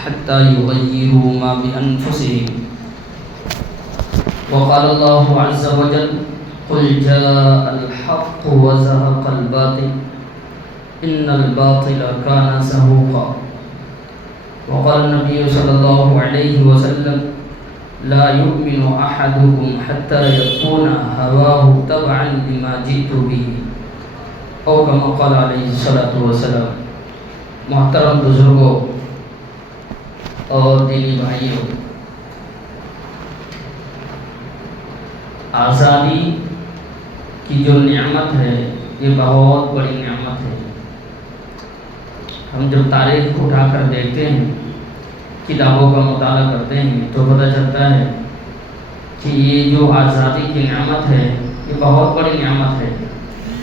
حتى يغيروا ما بأنفسهم. وقال الله عز وجل: قل جاء الحق وزهق الباطل إن الباطل كان زهوقا. وقال النبي صلى الله عليه وسلم: لا يؤمن أحدكم حتى يكون هواه تبعا لما جئت به، او كما قال علیہ الصلوۃ والسلام. محترم بزرگوں اور دینی بھائیوں، آزادی کی جو نعمت ہے یہ بہت بڑی نعمت ہے. ہم جب تاریخ کو اٹھا کر دیکھتے ہیں، کتابوں کا مطالعہ کرتے ہیں تو پتہ چلتا ہے کہ یہ جو آزادی کی نعمت ہے یہ بہت بڑی نعمت ہے.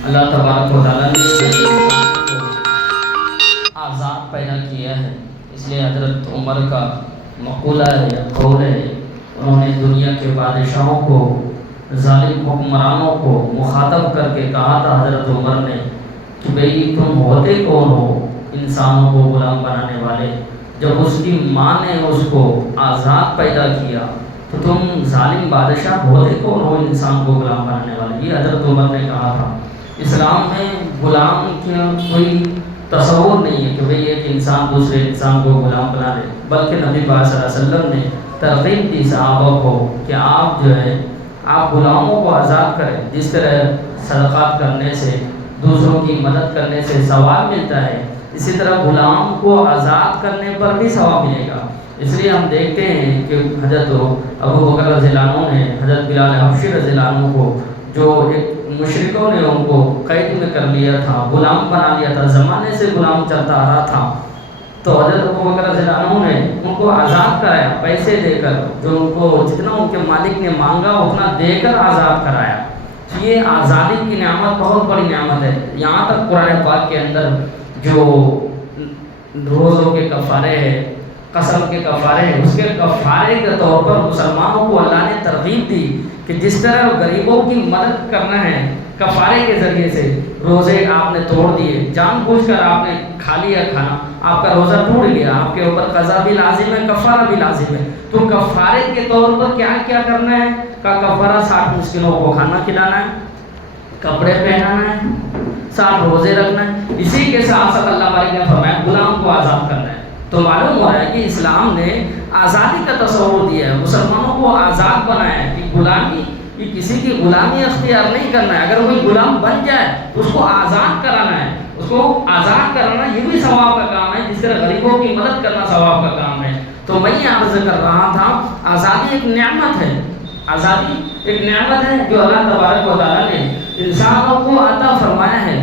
اللہ تبارک و تعالیٰ نے آزاد پیدا کیا ہے. اس لیے حضرت عمر کا مقولہ ہے یا قول ہے، انہوں نے دنیا کے بادشاہوں کو، ظالم حکمرانوں کو مخاطب کر کے کہا تھا، حضرت عمر نے، کہ بھئی تم ہوتے کون ہو انسانوں کو غلام بنانے والے؟ جب اس کی ماں نے اس کو آزاد پیدا کیا تو تم ظالم بادشاہ ہوتے کون ہو انسان کو غلام بنانے والے؟ یہ حضرت عمر نے کہا تھا. اسلام میں غلام کا کوئی تصور نہیں ہے کہ بھئی ایک انسان دوسرے انسان کو غلام بنا لے، بلکہ نبی پاک صلی اللہ علیہ وسلم نے ترغیب دی صحابہ کو کہ آپ جو ہے آپ غلاموں کو آزاد کریں. جس طرح صدقات کرنے سے، دوسروں کی مدد کرنے سے ثواب ملتا ہے، اسی طرح غلام کو آزاد کرنے پر بھی ثواب ملے گا. اس لیے ہم دیکھتے ہیں کہ حضرت ابو بکر رضی اللہ عنہ نے حضرت بلال حبشی رضی اللہ عنہ کو، جو ایک مشرکوں نے ان کو قید میں کر لیا تھا، غلام بنا لیا تھا، زمانے سے غلام چلتا آ رہا تھا، تو حضرت ابو بکر رضی اللہ عنہ نے ان کو آزاد کرایا پیسے دے کر. جو ان کو جتنا ان کے مالک نے مانگا اتنا دے کر آزاد کرایا. یہ آزادی کی نعمت بہت بڑی نعمت ہے. یہاں تک قرآن پاک کے اندر جو روزوں کے کفارے ہیں، قسم کے کفارے ہیں، اس کے کفارے کے طور پر مسلمانوں کو اللہ نے ترغیب دی کہ جس طرح غریبوں کی مدد کرنا ہے کفارے کے ذریعے سے. روزے آپ نے توڑ دیے، جان بوجھ کر آپ نے کھا لیا کھانا، آپ کا روزہ ٹوٹ گیا، آپ کے اوپر قضا بھی لازم ہے، کفارہ بھی لازم ہے. تو کفارے کے طور پر کیا کیا کرنا ہے؟ کفارہ 60 مسکینوں کو کھانا کھلانا ہے، کپڑے پہنانا ہے، 60 روزے رکھنا ہے. اسی کے ساتھ ساتھ اللہ بارک نے فرمایا غلام کو آزاد کرنا ہے. تو معلوم ہو رہا ہے کہ اسلام نے آزادی کا تصور دیا ہے، مسلمانوں کو آزاد بنایا ہے کہ غلامی، یہ کسی کی غلامی اختیار نہیں کرنا ہے. اگر کوئی غلام بن جائے تو اس کو آزاد کرانا ہے. اس کو آزاد کرانا یہ بھی ثواب کا کام ہے، جس طرح غریبوں کی مدد کرنا ثواب کا کام ہے. تو میں یہ عرض کر رہا تھا، آزادی ایک نعمت ہے. آزادی ایک نعمت ہے جو اللہ تبارک و تعالیٰ نے انسانوں کو عطا فرمایا ہے.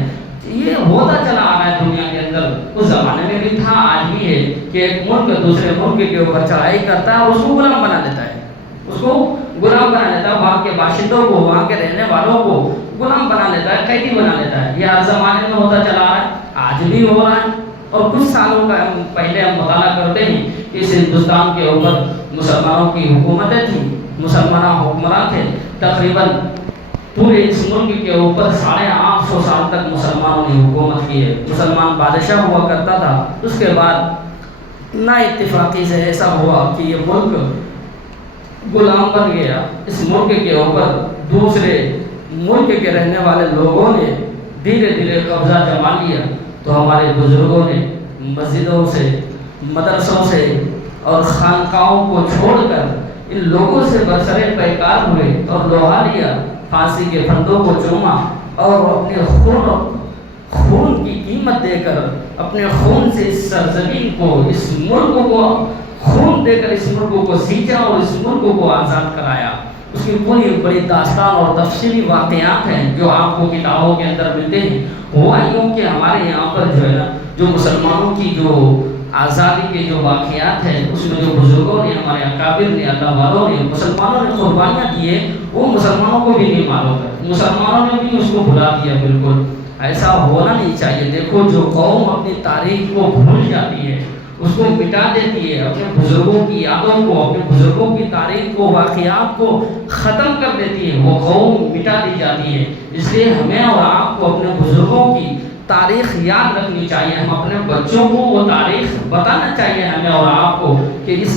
یہ ہوتا چلا آ رہا ہے دنیا کے اندر. اس زمانے میں بھی تھا، آج بھی ہے کہ ایک ملک دوسرے ملک کے اوپر چڑھائی کرتا ہے اور اس کو غلام بنا لیتا ہے. اس کو غلام بنا لیتا ہے، وہاں کے باشندوں کو، وہاں کے رہنے والوں کو غلام بنا لیتا ہے، قیدی بنا لیتا ہے. یہ ہر زمانے میں ہوتا چلا آ رہا ہے، آج بھی ہو رہا ہے. اور کچھ سالوں کا پہلے ہم مطالعہ کرتے ہیں کہ اس ہندوستان کے اوپر مسلمانوں کی حکومتیں تھیں، مسلمان حکمران تھے. تقریباً پورے اس ملک کے اوپر 850 سال تک مسلمانوں نے حکومت کی ہے. مسلمان بادشاہ ہوا کرتا تھا. اس کے بعد نا اتفاقی سے ایسا ہوا کہ یہ ملک غلام بن گیا. اس ملک کے اوپر دوسرے ملک کے رہنے والے لوگوں نے دھیرے دھیرے قبضہ جما لیا. تو ہمارے بزرگوں نے مسجدوں سے، مدرسوں سے اور خانقاہوں کو چھوڑ کر ان لوگوں سے برسرے پیکار ہوئے اور لوہا لیا، پھانسی کے پھندوں کو چوما اور اپنے خون کی قیمت دے کر، اپنے خون سے اس سرزمین کو، اس ملک کو خون دے کر اس ملک کو سینچا اور اس ملک کو آزاد کرایا. اس کی پوری بڑی داستان اور تفصیلی واقعات ہیں جو آپ کو کتابوں کے اندر ملتے ہیں. ہوا یوں کہ ہمارے یہاں پر جو ہے نا، جو مسلمانوں کی جو آزادی کے جو واقعات ہیں، اس میں جو بزرگوں نے، ہمارے اکابر نے، اللہ والوں نے، مسلمانوں نے قربانیاں دی ہیں، وہ مسلمانوں کو بھی نہیں معلوم ہے. مسلمانوں نے بھی اس کو بھلا دیا. بالکل ایسا ہونا نہیں چاہیے. دیکھو، جو قوم اپنی تاریخ کو بھول جاتی ہے، اس کو مٹا دیتی ہے، اپنے بزرگوں کی یادوں کو، اپنے بزرگوں کی تاریخ کو، واقعات کو ختم کر دیتی ہے، وہ قوم مٹا دی جاتی ہے. اس لیے ہمیں اور آپ کو اپنے بزرگوں کی تاریخ یاد رکھنی چاہیے، ہم اپنے بچوں کو وہ تاریخ بتانا چاہیے ہمیں اور آپ کو کہ اس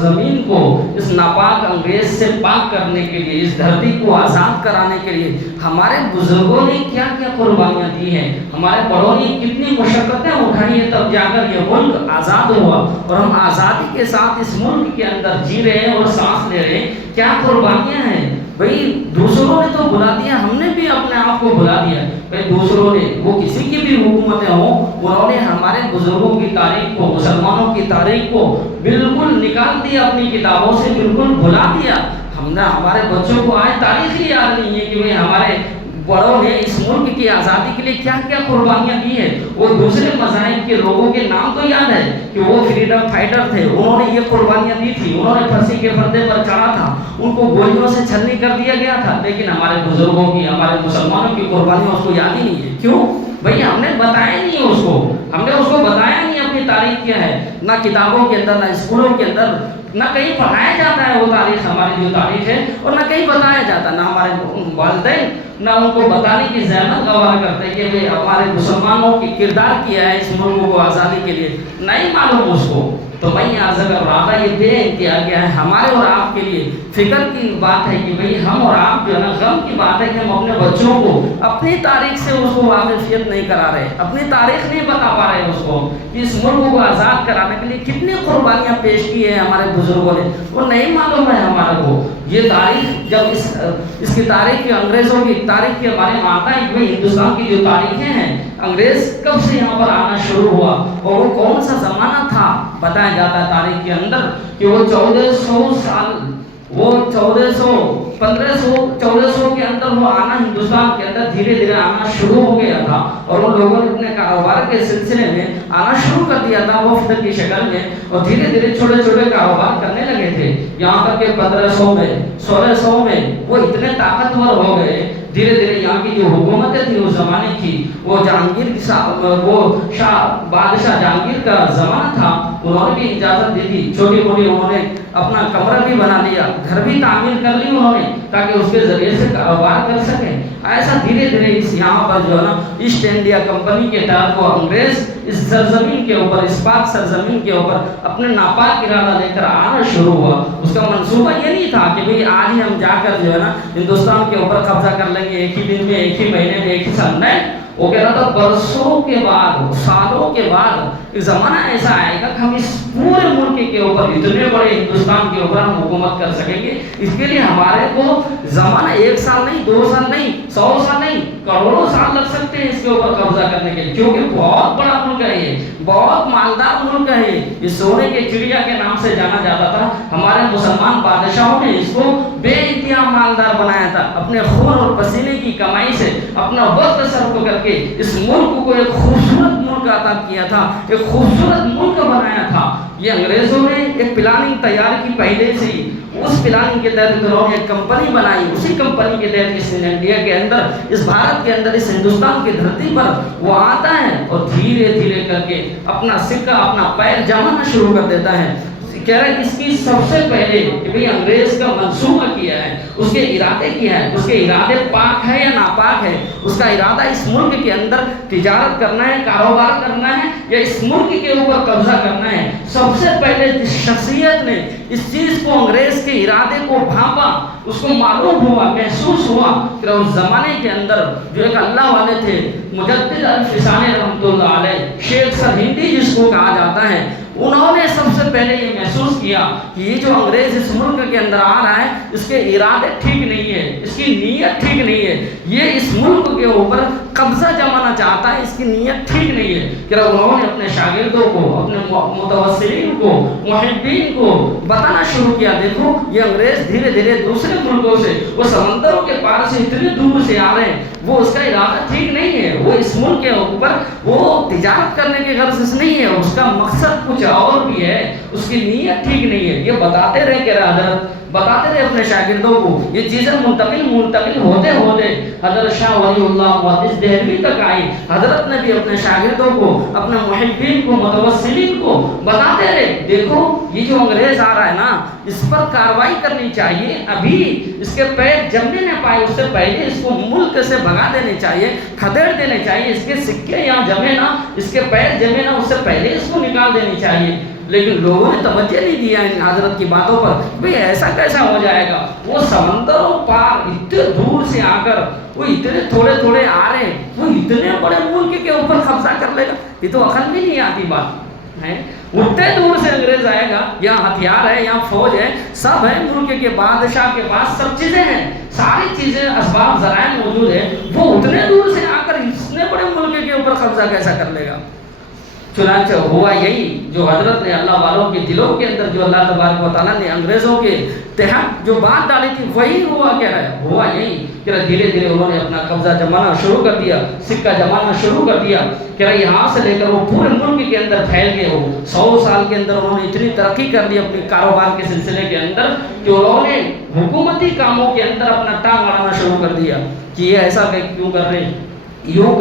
زمین کو اس ناپاک انگریز سے پاک کرنے کے لیے، اس دھرتی کو آزاد کرانے کے لیے ہمارے بزرگوں نے کیا کیا قربانیاں دی ہیں، ہمارے بڑوں نے کتنی مشقتیں اٹھائی ہیں، تب جا کر یہ ملک آزاد ہوا اور ہم آزادی کے ساتھ اس ملک کے اندر جی رہے ہیں اور سانس لے رہے ہیں۔ کیا قربانیاں ہیں بھئی، دوسروں نے تو بلا دیا، ہم نے بھی اپنے آپ کو بلا دیا بھئی، دوسروں نے، وہ کسی کی بھی حکومتیں ہوں، انہوں نے ہمارے بزرگوں کی تاریخ کو، مسلمانوں کی تاریخ کو بالکل نکال دیا، اپنی کتابوں سے بالکل بھلا دیا۔ ہم نے، ہمارے بچوں کو آج تاریخ ہی یاد نہیں ہے کہ بھئی ہمارے بڑوں نے اس ملک کی آزادی کے لیے کیا کیا قربانیاں دی ہیں۔ وہ دوسرے مذاہب کے لوگوں کے نام تو یاد ہے کہ وہ فریڈم فائٹر تھے، انہوں نے یہ قربانیاں دی تھی، انہوں نے پھانسی کے پردے پر چڑھا تھا، ان کو گولیوں سے چھلنی کر دیا گیا تھا، لیکن ہمارے بزرگوں کی، ہمارے مسلمانوں کی قربانیاں اس کو یاد ہی نہیں ہے۔ کیوں بھئی؟ ہم نے بتایا نہیں ہے اس کو، ہم نے اس کو بتایا نہیں اپنی تاریخ کیا ہے، نہ کتابوں کے اندر، نہ اسکولوں کے اندر، نہ کہیں پڑھایا جاتا ہے وہ تاریخ، ہماری جو تاریخ ہے، اور نہ کہیں بتایا جاتا، نہ ہمارے والدین نہ ان کو بتانے کی زحمت گوار کرتے کہ بھئی ہمارے مسلمانوں کی کردار کیا ہے اس ملک کو آزادی کے لیے، نہیں معلوم اس کو۔ تو میں یہاں سے کر رہا تھا، یہ بے انتہا کیا ہے ہمارے اور آپ کے لیے فکر کی بات ہے کہ بھئی ہم اور آپ جو ہے نا، غم کی بات ہے کہ ہم اپنے بچوں کو اپنی تاریخ سے اس کو واقفیت نہیں کرا رہے، اپنی تاریخ نہیں بتا پا رہے اس کو کہ اس ملک کو آزاد کرانے کے لیے کتنی قربانیاں پیش کی ہیں ہمارے بزرگوں نے، وہ نہیں معلوم ہے ہمارے کو۔ یہ تاریخ جب اس کی تاریخ کی، انگریزوں کی تاریخ کے بارے میں آتا ہے کہ بھئی ہندوستان کی جو تاریخیں ہیں، انگریز کب سے یہاں پر آنا شروع ہوا اور وہ کون سا زمانہ تھا، بتایا جاتا ہے تاریخ کے اندر کہ وہ 1400 سال، وہ 1400 کے اندر وہ آنا ہندوستان کے اندر دھیرے دھیرے آنا شروع ہو گیا تھا، اور ان لوگوں نے اپنے کاروبار کے سلسلے میں آنا شروع کر دیا تھا وفد کی شکل میں، اور دھیرے دھیرے چھوٹے چھوٹے کاروبار کرنے لگے تھے، یہاں تک کہ 1500 میں 1600 میں وہ اتنے طاقتور ہو گئے۔ دھیرے دھیرے یہاں کی جو حکومتیں تھی اس زمانے کی، وہ جہانگیر وہ شاہ بادشاہ جہانگیر کا زمانہ تھا، انہوں نے بھی اجازت دی تھی، چھوٹی موٹی انہوں نے اپنا کمرہ بھی بنا لیا، گھر بھی تعمیر کر لی انہوں نے، تاکہ اس کے ذریعے سے کاروبار کر سکیں۔ ایسا دھیرے دھیرے اس یہاں پر جو ہے نا ایسٹ انڈیا کمپنی کے تحت وہ انگریز اس سرزمین کے اوپر، اس پاک سرزمین کے اوپر اپنے ناپاک ارادہ لے کر آنا شروع ہوا۔ اس کا منصوبہ یہ نہیں تھا کہ بھئی آج ہی ہم جا کر جو ہے نا ہندوستان کے اوپر قبضہ کر لیں گے، ایک ہی دن میں، ایک ہی مہینے میں، ایک ہی سال میں۔ وہ کہہ رہا تھا برسوں کے بعد، سالوں کے بعد ایک زمانہ ایسا آئے گا کہ ہم اس پورے ملک کے اوپر، اتنے بڑے ہندوستان کے اوپر ہم حکومت کر سکیں گے۔ اس کے لیے ہمارے کو زمانہ 1 سال نہیں، 2 سال نہیں، 100 سال نہیں، کروڑوں سال لگ سکتے ہیں اس کے اوپر قبضہ کرنے کے لیے، کیونکہ بہت بڑا ملک ہے یہ، بہت مالدار ملک ہے یہ سونے کے چڑیا کے نام سے جانا جاتا تھا۔ ہمارے مسلمان بادشاہوں نے اس کو بے انتہا مالدار بنایا تھا، اپنے خون اور پسینے کی کمائی سے اپنا وقت صرف کر کے اس ملک کو ایک خوبصورت ملک عطا کیا تھا، ایک خوبصورت ملک بنایا تھا۔ یہ انگریزوں نے ایک پلاننگ تیار کی پہلے سے ہی، اس پلاننگ کے تحت انہوں نے ایک کمپنی بنائی، اسی کمپنی کے تحت اس انڈیا کے اندر، اس بھارت کے اندر، اس ہندوستان کی دھرتی پر وہ آتا ہے اور دھیرے دھیرے کر کے اپنا سکہ، اپنا پیر جمانا شروع کر دیتا ہے۔ کہہ رہا ہے اس کی سب سے پہلے کہ بھئی انگریز کا منصوبہ کیا ہے، اس کے ارادے کیا ہے، اس کے ارادے پاک ہے یا ناپاک ہے، اس کا ارادہ اس ملک کے اندر تجارت کرنا ہے، کاروبار کرنا ہے، یا اس ملک کے اوپر قبضہ کرنا ہے۔ سب سے پہلے جس شخصیت نے اس چیز کو، انگریز کے ارادے کو بھانپا، اس کو معلوم ہوا، محسوس ہوا کہ اس زمانے کے اندر جو ایک اللہ والے تھے، مجدد الفسانی رحمۃ اللہ علیہ، شیخ سر ہندی جس کو کہا جاتا ہے، انہوں نے سب سے پہلے یہ محسوس کیا کہ یہ جو انگریز اس ملک کے اندر آ رہا ہے، اس کے ارادے ٹھیک نہیں ہے، اس کی نیت ٹھیک نہیں ہے، یہ اس ملک کے اوپر قبضہ جمانا چاہتا ہے، اس کی نیت ٹھیک نہیں ہے۔ کہ انہوں نے اپنے شاگردوں کو، اپنے متوسلین کو، محبین کو بتانا شروع کیا، دیکھو یہ انگریز دھیرے دھیرے دوسرے ملکوں سے، وہ سمندروں کے پار سے اتنے دور سے آ رہے ہیں، وہ اس کا ارادہ ٹھیک نہیں ہے، وہ اس ملک کے اوپر وہ تجارت کرنے کے غرض سے نہیں ہے، اس کا مقصد کچھ اور بھی ہے، اس کی نیت ٹھیک نہیں ہے۔ یہ بتاتے رہے کہ حضرت بتاتے رہے اپنے شاگردوں کو. یہ چیزیں منتقل ہوتے ہوتے حضرت شاہ ولی اللہ محدث دہلوی تک آئی. حضرت نے بھی اپنے شاگردوں کو، اپنے محبین کو، متوسلین کو بتاتے رہے دیکھو یہ جو انگریز آ رہا ہے نا اس پر کارروائی کرنی چاہیے، ابھی اس کے پیر جمنے نہ پائے اس سے پہلے اس کو ملک سے بھگا دینے چاہیے، کھدیڑ دینے چاہیے، اس کے سکے یہاں جمے نا، اس کے پیر جمے نا، اس سے پہلے اس کو نکال دینی چاہیے. لیکن لوگوں نے توجہ نہیں دیا ان حضرت کی باتوں پر. بھئی ایسا کیسا ہو جائے گا؟ وہ سمندروں پار اتنے دور سے آ کر وہ اتنے تھوڑے آ رہے ہیں، وہ اتنے بڑے ملک کے اوپر قبضہ کر لے گا؟ یہ تو عقل بھی نہیں آتی بات ہے. اتنے دور سے انگریز آئے گا، یہاں ہتھیار ہے، یہاں فوج ہے، سب ہے، ملک کے بادشاہ کے پاس سب چیزیں ہیں، ساری چیزیں اسباب ذرائع موجود ہے. وہ اتنے دور سے آ کر اتنے بڑے ملک کے اوپر قبضہ کیسا کر لے گا؟ چنانچہ ہوا یہی جو حضرت نے اللہ والوں کے دلوں کے اندر جو اللہ تبارک و تعالیٰ نے انگریزوں کے تحت جو بات ڈالی تھی وہی ہوا یہی کہ دھیرے دھیرے انہوں نے اپنا قبضہ جمانا شروع کر دیا، سکہ جمانا شروع کر دیا کہ یہاں سے لے کر وہ پورے ملک کے اندر پھیل گئے. ہو 100 سال کے اندر انہوں نے اتنی ترقی کر لی اپنے کاروبار کے سلسلے کے اندر کہ انہوں نے حکومتی کاموں کے اندر اپنا ٹانگ اڑانا شروع کر دیا کہ یہ ایسا کیوں کر رہے ہیں، کیوں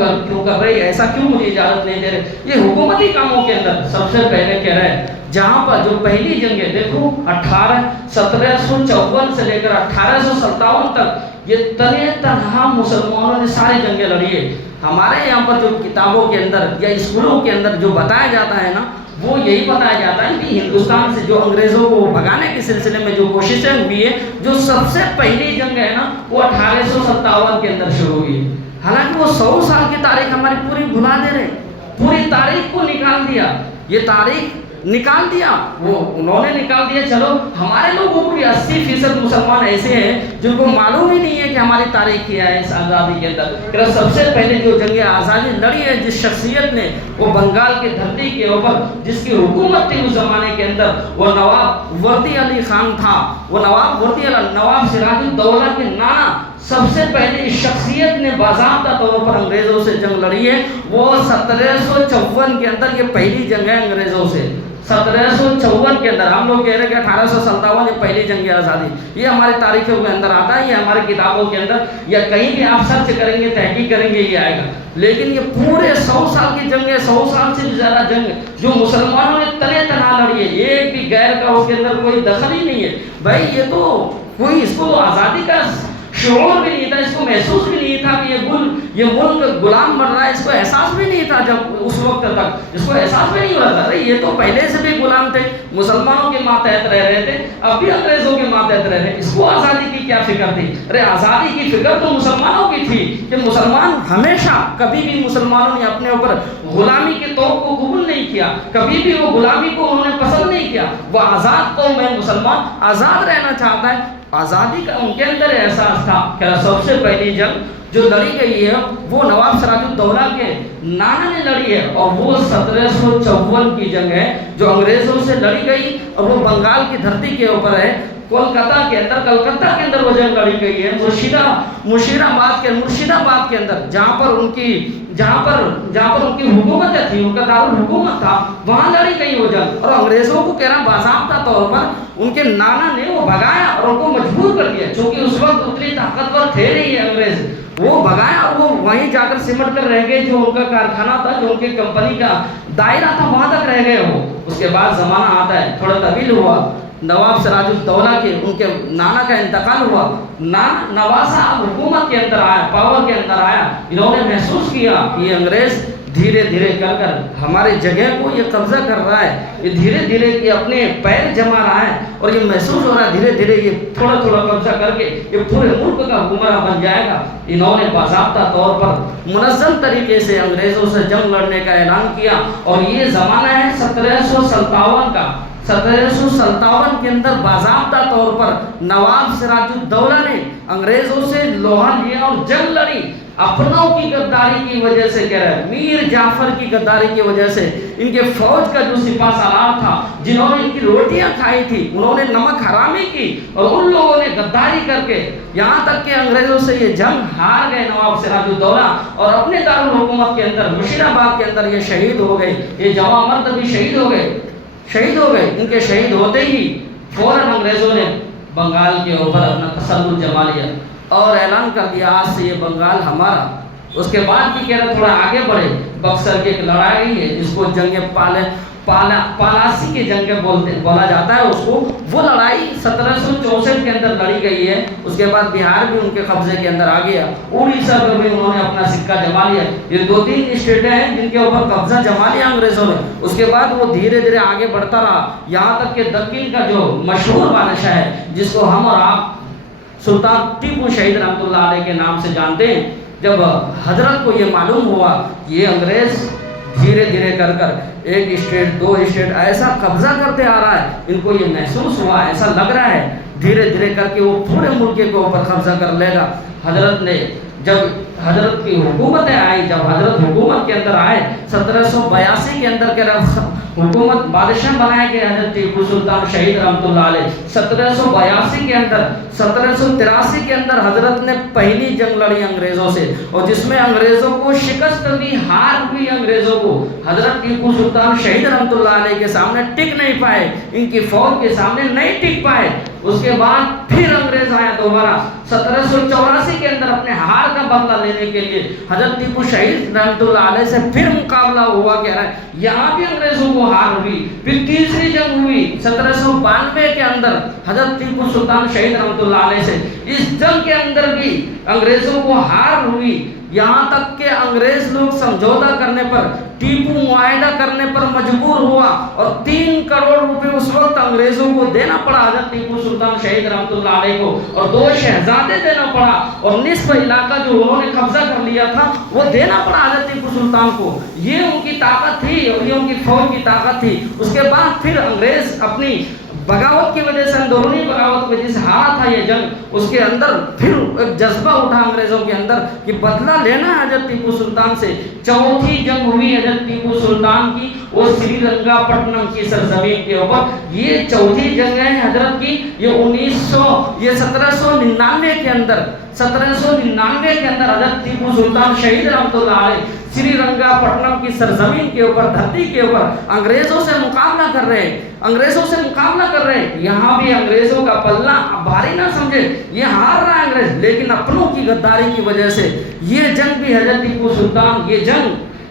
کر رہے، ایسا کیوں مجھے اجازت نہیں دے رہے. یہ حکومتی کاموں کے اندر سب سے پہلے کہہ رہے ہیں جہاں پر جو پہلی جنگیں دیکھو 1754 سے لے کر 1857 تک یہ تنہا مسلمانوں نے ساری جنگیں لڑی ہے. ہمارے یہاں پر جو کتابوں کے اندر یا اسکولوں کے اندر جو بتایا جاتا ہے نا وہ یہی بتایا جاتا ہے کہ ہندوستان سے جو انگریزوں کو بھگانے کے سلسلے میں جو کوششیں ہوئی ہے، جو سب سے پہلی جنگ ہے نا وہ 1857 کے اندر شروع ہوئی. حالانکہ وہ 100 سال کی تاریخ ہماری پوری بھلا دے رہے، پوری تاریخ کو نکال دیا. یہ تاریخ نکال دیا، وہ انہوں نے نکال دیا. چلو ہمارے لوگوں کو بھی 80% مسلمان ایسے ہیں جن کو معلوم ہی نہیں ہے کہ ہماری تاریخ کیا ہے اس آزادی کے اندر. کہ سب سے پہلے جو جنگ آزادی لڑی ہے جس شخصیت نے، وہ بنگال کی دھرتی کے اوپر جس کی حکومت تھی اس زمانے کے اندر، وہ نواب وردی علی خان تھا. وہ نواب سراج الدولہ کے نانا سب سے پہلے اس شخصیت نے باضابطہ طور پر انگریزوں سے جنگ لڑی ہے. وہ 1754 کے اندر یہ پہلی جنگ ہے انگریزوں سے. 1754 کے اندر ہم لوگ کہہ رہے ہیں کہ 1857 یہ پہلی جنگ آزادی. یہ ہماری تاریخوں کے اندر آتا ہے، یہ ہماری کتابوں کے اندر یا کہیں بھی آپ سرچ کریں گے، تحقیق کریں گے، یہ آئے گا. لیکن یہ پورے 100 سال کی جنگ ہے، 100 سال سے بھی زیادہ جنگ جو مسلمانوں نے تنہا لڑی ہے. ایک بھی غیر کا اس کے اندر کوئی دخل ہی نہیں ہے. بھائی یہ تو کوئی اس کو آزادی کا شعور بھی نہیں تھا، اس کو محسوس بھی نہیں تھا کہ یہ ملک غلام بن رہا ہے. اس کو احساس بھی نہیں تھا جب اس وقت تک، اس کو احساس بھی نہیں ہو رہا تھا. یہ تو پہلے سے بھی غلام تھے، مسلمانوں کے ماتحت رہ رہے تھے، اب بھی انگریزوں کے ماتحت رہ رہے. اس کو آزادی کی کیا فکر تھی؟ ارے آزادی کی فکر تو مسلمانوں کی تھی کہ مسلمان ہمیشہ کبھی بھی مسلمانوں نے اپنے اوپر غلامی کے طور کو قبول نہیں کیا، کبھی بھی وہ غلامی کو انہوں نے پسند نہیں کیا. وہ آزاد قوم ہے، مسلمان آزاد رہنا چاہتا ہے. آزادی کا ان کے اندر احساس تھا. کہ سب سے پہلی جنگ جو لڑی گئی ہے وہ نواب سراج الدولہ کے نانا نے لڑی ہے، اور وہ 1754 کی جنگ ہے جو انگریزوں سے لڑی گئی، اور وہ بنگال کی دھرتی کے اوپر ہے. کلکتہ کے اندر وہ جنگ لڑی گئی ہے. مرشید آباد کے اندر جہاں پر ان کی حکومت تھی، ان کا دارالحکومت تھا، وہاں لڑی گئی وہ جنگ. اور انگریزوں کو کہنا باضابطہ طور پر ان کے نانا نے وہ بھگایا اور ان کو مجبور کر دیا، چونکہ اس وقت اتنی طاقتور تھے نہیں ہے انگریز. وہ بھگایا اور وہ وہیں جا کر سمٹ کر رہ گئے، جو ان کا کارخانہ تھا، جو ان کی کمپنی کا دائرہ تھا، وہاں تک رہ گئے وہ. اس کے بعد زمانہ آتا ہے تھوڑا طویل ہوا، نواب سراج الدولہ کے ان کے نانا کا انتقال ہوا. نواز صاحب حکومت کے اندر آیا، پاور کے اندر آیا. انہوں نے محسوس کیا کہ یہ انگریز دھیرے دھیرے کر ہماری جگہ کو یہ قبضہ کر رہا ہے، یہ دھیرے دھیرے یہ اپنے پیر جما رہا ہے، اور یہ محسوس ہو رہا ہے دھیرے دھیرے یہ تھوڑا قبضہ کر کے یہ پورے ملک کا حکمراں بن جائے گا. انہوں نے باضابطہ طور پر منظم طریقے سے انگریزوں سے جنگ لڑنے کا اعلان کیا. اور یہ زمانہ ہے 1757 کا. 1757 کے اندر باضابطہ طور پر نواب سراج الدولہ نے انگریزوں سے لوہا لیا اور جنگ لڑی. اپنوں کی غداری کی وجہ سے کہہ رہے ہیں، میر جعفر کی غداری کی وجہ سے، ان کے فوج کا جو سپاہ سالار تھا جنہوں نے ان کی روٹیاں کھائی تھی، انہوں نے نمک حرامی کی، اور ان لوگوں نے غداری کر کے یہاں تک کہ انگریزوں سے یہ جنگ ہار گئے نواب سراج الدولہ، اور اپنے دارالحکومت کے اندر مرشید آباد کے اندر یہ شہید ہو گئے. یہ جوان مرد بھی شہید ہو گئے. ان کے شہید ہوتے ہی فوراً انگریزوں نے بنگال کے اوپر اپنا تسلط جما لیا اور اعلان کر دیا آج سے یہ بنگال ہمارا۔ اس کے بعد بھی کہہ رہا تھوڑا آگے بڑھے، بکسر کی ایک لڑائی ہے جس کو جنگ پالاسی کی جنگ بولا جاتا ہے اس کو، وہ لڑائی 1764 کے اندر لڑی گئی ہے۔ اس کے بعد بہار بھی ان کے قبضے کے اندر آ گیا، اڑیسہ میں بھی انہوں نے اپنا سکہ جما لیا۔ یہ 2-3 اسٹیٹیں ہیں جن کے اوپر قبضہ جما لیا انگریزوں نے۔ اس کے بعد وہ دھیرے دھیرے آگے بڑھتا رہا، یہاں تک کہ دکن کا جو مشہور بادشاہ ہے جس کو ہم اور آپ سلطان ٹیپو شہید رحمۃ اللہ علیہ کے نام سے جانتے ہیں، جب حضرت کو یہ معلوم ہوا کہ یہ انگریز دھیرے دھیرے کر ایک اسٹیٹ 2 اسٹیٹ ایسا قبضہ کرتے آ رہا ہے، ان کو یہ محسوس ہوا، ایسا لگ رہا ہے دھیرے دھیرے کر کے وہ پورے ملک کے اوپر قبضہ کر لے گا۔ حضرت نے جب حضرت کی حکومتیں آئی، جب حضرت حکومت کے اندر آئے 1782 کے اندر کے حکومت بادشاہ بنائے گئے حضرت ٹیپو سلطان شہید رحمۃ اللہ علیہ۔ 1782 کے اندر 1783 کے اندر حضرت نے پہلی جنگ لڑی انگریزوں سے، اور جس میں انگریزوں کو شکست دی، ہار ہوئی انگریزوں کو۔ حضرت ٹیپو سلطان شہید رحمۃ اللہ علیہ کے سامنے ٹک نہیں پائے، ان کی فوج کے سامنے نہیں ٹک پائے۔ اس کے بعد پھر انگریز آیا دوبارہ 1784 کے اندر اپنے ہار کا بدلہ لینے کے لیے حضرت ٹیپو شہید رحمۃ اللہ علیہ سے پھر مقابلہ ہوا۔ کہہ رہا ہے یہاں بھی انگریزوں کو ہار ہوئی۔ پھر تیسری جنگ ہوئی 1792 کے اندر حضرت ٹیپو سلطان شہید رحمۃ اللہ علیہ سے۔ اس جنگ کے اندر بھی انگریزوں کو ہار ہوئی، یہاں تک کہ انگریز لوگ سمجھوتا کرنے پر، ٹیپو معاہدہ کرنے پر مجبور ہوا، اور 3 کروڑ روپے اس وقت انگریزوں کو دینا پڑا حضرت ٹیپو سلطان شہید رحمۃ اللہ علیہ کو، اور 2 شہزادے دینا پڑا، اور نصف علاقہ جو انہوں نے قبضہ کر لیا تھا وہ دینا پڑا حضرت ٹیپو سلطان کو۔ یہ ان کی طاقت تھی اور یہ ان کی فوج کی طاقت تھی۔ اس کے بعد پھر انگریز اپنی بغاوت کی وجہ سے، اندرونی بغاوت کی وجہ سے ہارا تھا یہ جنگ، اس کے اندر پھر ایک جذبہ اٹھا انگریزوں کے اندر کہ بدلہ لینا ہے حضرت ٹیپو سلطان سے۔ چوتھی جنگ ہوئی حضرت ٹیپو سلطان کی، وہ سری رنگا پٹنم کی سرزمین کے اوپر۔ یہ چوتھی جنگ ہے حضرت کی، یہ 1799 کے اندر 1799 کے اندر حضرت ٹیپو سلطان شہید رحمۃ اللہ علیہ سری رنگا پٹنم کی سرزمین کے اوپر، دھرتی کے اوپر انگریزوں سے مقابلہ کر رہے ہیں، انگریزوں سے مقابلہ کر رہے ہیں۔ یہاں بھی انگریزوں کا پلہ بھاری نہ سمجھے، یہ ہار رہا ہے انگریز، لیکن اپنوں کی غداری کی وجہ سے یہ جنگ بھی حضرت ٹیپو سلطان،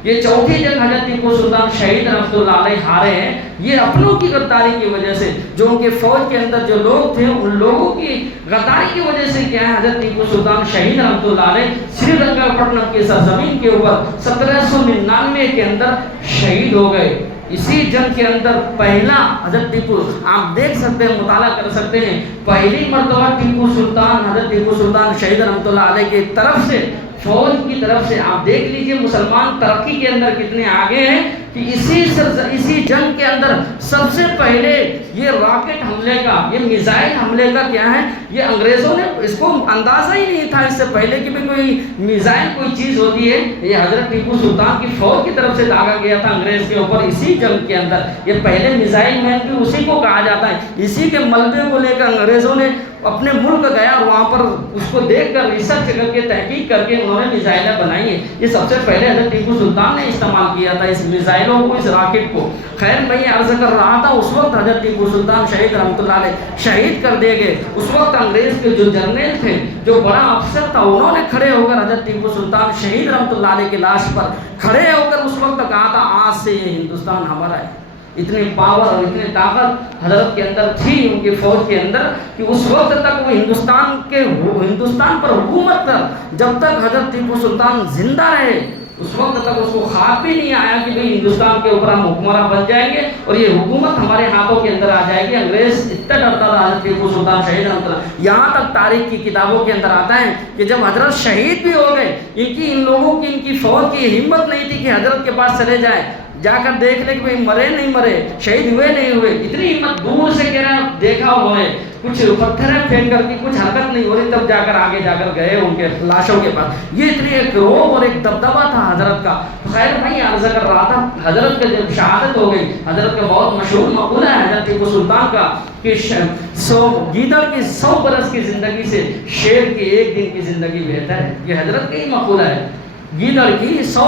یہ چوتھی جنگ حضرت ٹیپو سلطان شہید رحمۃ اللہ علیہ ہارے ہیں، یہ اپنوں کی غداری کی وجہ سے۔ جو ان کے فوج کے اندر جو لوگ تھے، ان لوگوں کی غداری کی وجہ سے کیا ہے، حضرت ٹیپو سلطان شہید رحمۃ اللہ علیہ سری رنگا پٹنم کی سرزمین کے اوپر 1799 کے اندر شہید ہو گئے۔ اسی جنگ کے اندر پہلا حضرت ٹیپو، آپ دیکھ سکتے ہیں، مطالعہ کر سکتے ہیں، پہلی مرتبہ ٹیپو سلطان، حضرت ٹیپو سلطان شہید رحمۃ اللہ علیہ کی طرف سے، فوج کی طرف سے، آپ دیکھ لیجئے مسلمان ترقی کے اندر کتنے آگے ہیں کہ اسی جنگ کے اندر سب سے پہلے یہ راکٹ حملے کا، یہ میزائل حملے کا کیا ہے، یہ انگریزوں نے اس کو اندازہ ہی نہیں تھا اس سے پہلے کہ بھی کوئی میزائل کوئی چیز ہوتی ہے۔ یہ حضرت ٹیپو سلطان کی فوج کی طرف سے داغا گیا تھا انگریز کے اوپر اسی جنگ کے اندر۔ یہ پہلے میزائل مین بھی اسی کو کہا جاتا ہے۔ اسی کے ملبے کو لے کر انگریزوں نے اپنے ملک گیا اور وہاں پر اس کو دیکھ کر ریسرچ کر کے تحقیق کر کے انہوں نے میزائلیں بنائی ہیں۔ یہ سب سے پہلے حضرت ٹیپو سلطان نے استعمال کیا تھا اس میزائلوں کو، اس راکٹ کو۔ خیر میں یہ عرض کر رہا تھا، اس وقت حضرت ٹیپو سلطان شہید رحمۃ اللہ علیہ شہید کر دیے گئے۔ اس وقت انگریز کے جو جرنیل تھے، جو بڑا افسر تھا، انہوں نے کھڑے ہو کر حضرت ٹیپو سلطان شہید رحمۃ اللہ علیہ کی لاش پر کھڑے ہو کر اس وقت کہا تھا آج سے یہ ہندوستان ہمارا ہے۔ اتنی پاور اور اتنی طاقت حضرت کے اندر تھی، ان کی فوج کے اندر، کہ اس وقت تک وہ ہندوستان پر حکومت کر، جب تک حضرت ٹیپو سلطان زندہ رہے اس وقت تک اس کو خواب بھی نہیں آیا کہ بھئی ہندوستان کے اوپر ہم حکمراں بن جائیں گے اور یہ حکومت ہمارے ہاتھوں کے اندر آ جائے گی۔ انگریز اتنا ڈرتا تھا حضرت ٹیپو سلطان شہید رحمۃ اللہ۔ یہاں تک تاریخ کی کتابوں کے اندر آتا ہے کہ جب حضرت شہید بھی ہو گئے، ان لوگوں کی، ان کی فوج کی ہمت نہیں تھی کہ حضرت کے پاس چلے جائیں، جا کر دیکھ لے کہ بھئی مرے نہیں مرے، شہید ہوئے نہیں ہوئے۔ اتنی ہمت، دور سے کہہ رہا ہے دیکھا انہوں نے، کچھ پتھریں پھینک کر کی کچھ حرکت نہیں ہو رہی، تب جا کر آگے جا کر گئے ان کے لاشوں کے پاس۔ یہ اتنی ایک روب اور ایک دبدبا تھا حضرت کا۔ خیر میں عرض کر رہا تھا، حضرت کا جب شہادت ہو گئی، حضرت کا بہت مشہور مقولہ ہے حضرت ٹیپو سلطان کا کہ گیدڑ کی 100 برس کی زندگی سے شیر کی 1 دن کی زندگی بہتر ہے۔ یہ حضرت کا ہی مقولہ ہے۔ گیدڑ کی 100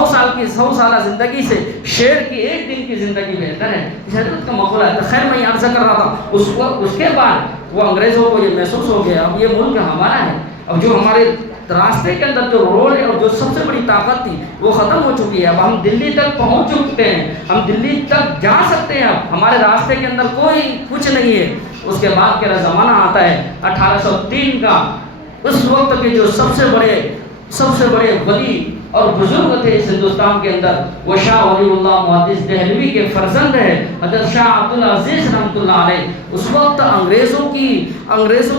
سالہ زندگی سے شیر کی 1 دن کی زندگی بہتر ہے، حضرت کا مقولہ ہے۔ تو خیر میں عرض کر رہا تھا، اس کے بعد وہ انگریزوں کو یہ محسوس ہو گیا اب یہ ملک ہمارا ہے، اب جو ہمارے راستے کے اندر جو روڈ ہے اور جو سب سے بڑی طاقت تھی وہ ختم ہو چکی ہے، اب ہم دلی تک پہنچ چکے ہیں، ہم دلی تک جا سکتے ہیں، اب ہمارے راستے کے اندر کوئی کچھ نہیں ہے۔ اس کے بعد کا زمانہ آتا ہے 1803 کا، اس وقت کے جو سب سے بڑے ولی اور بزرگ تھے اس ہندوستان کے اندر، وہ شاہ ولی اللہ محدث دہلوی کے فرزند ہے حضرت شاہ عبدالعزیز رحمۃ اللہ علیہ۔ اس وقت انگریزوں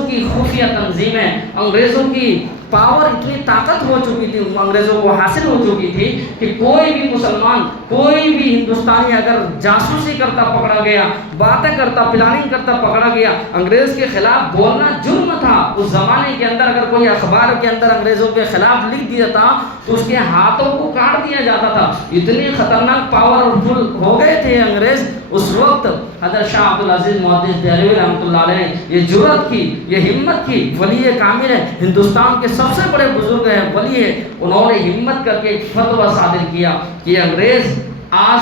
کی خفیہ تنظیمیں، انگریزوں کی پاور اتنی طاقت ہو چکی تھی، انگریزوں کو حاصل ہو چکی تھی کہ کوئی بھی مسلمان، کوئی بھی ہندوستانی اگر جاسوسی کرتا پکڑا گیا، باتیں کرتا، پلاننگ کرتا پکڑا گیا، انگریز کے خلاف بولنا جرم تھا۔ اس زمانے کے اندر اگر کوئی اخبار کے اندر انگریزوں کے خلاف لکھ دیا تھا تو اس کے ہاتھوں کو کاٹ دیا جاتا تھا، اتنی خطرناک پاورفل ہو گئے تھے انگریز اس وقت۔ حضرت شاہ عبدالعزیز محدث دہلوی رحمۃ اللہ علیہ نے یہ جرأت کی، یہ ہمت کی، ولی کامل ہے، ہندوستان کے سب سے بڑے بزرگ ہیں، ولی ہے، انہوں نے ہمت کر کے ایک فتویٰ صادر کیا کہ انگریز آج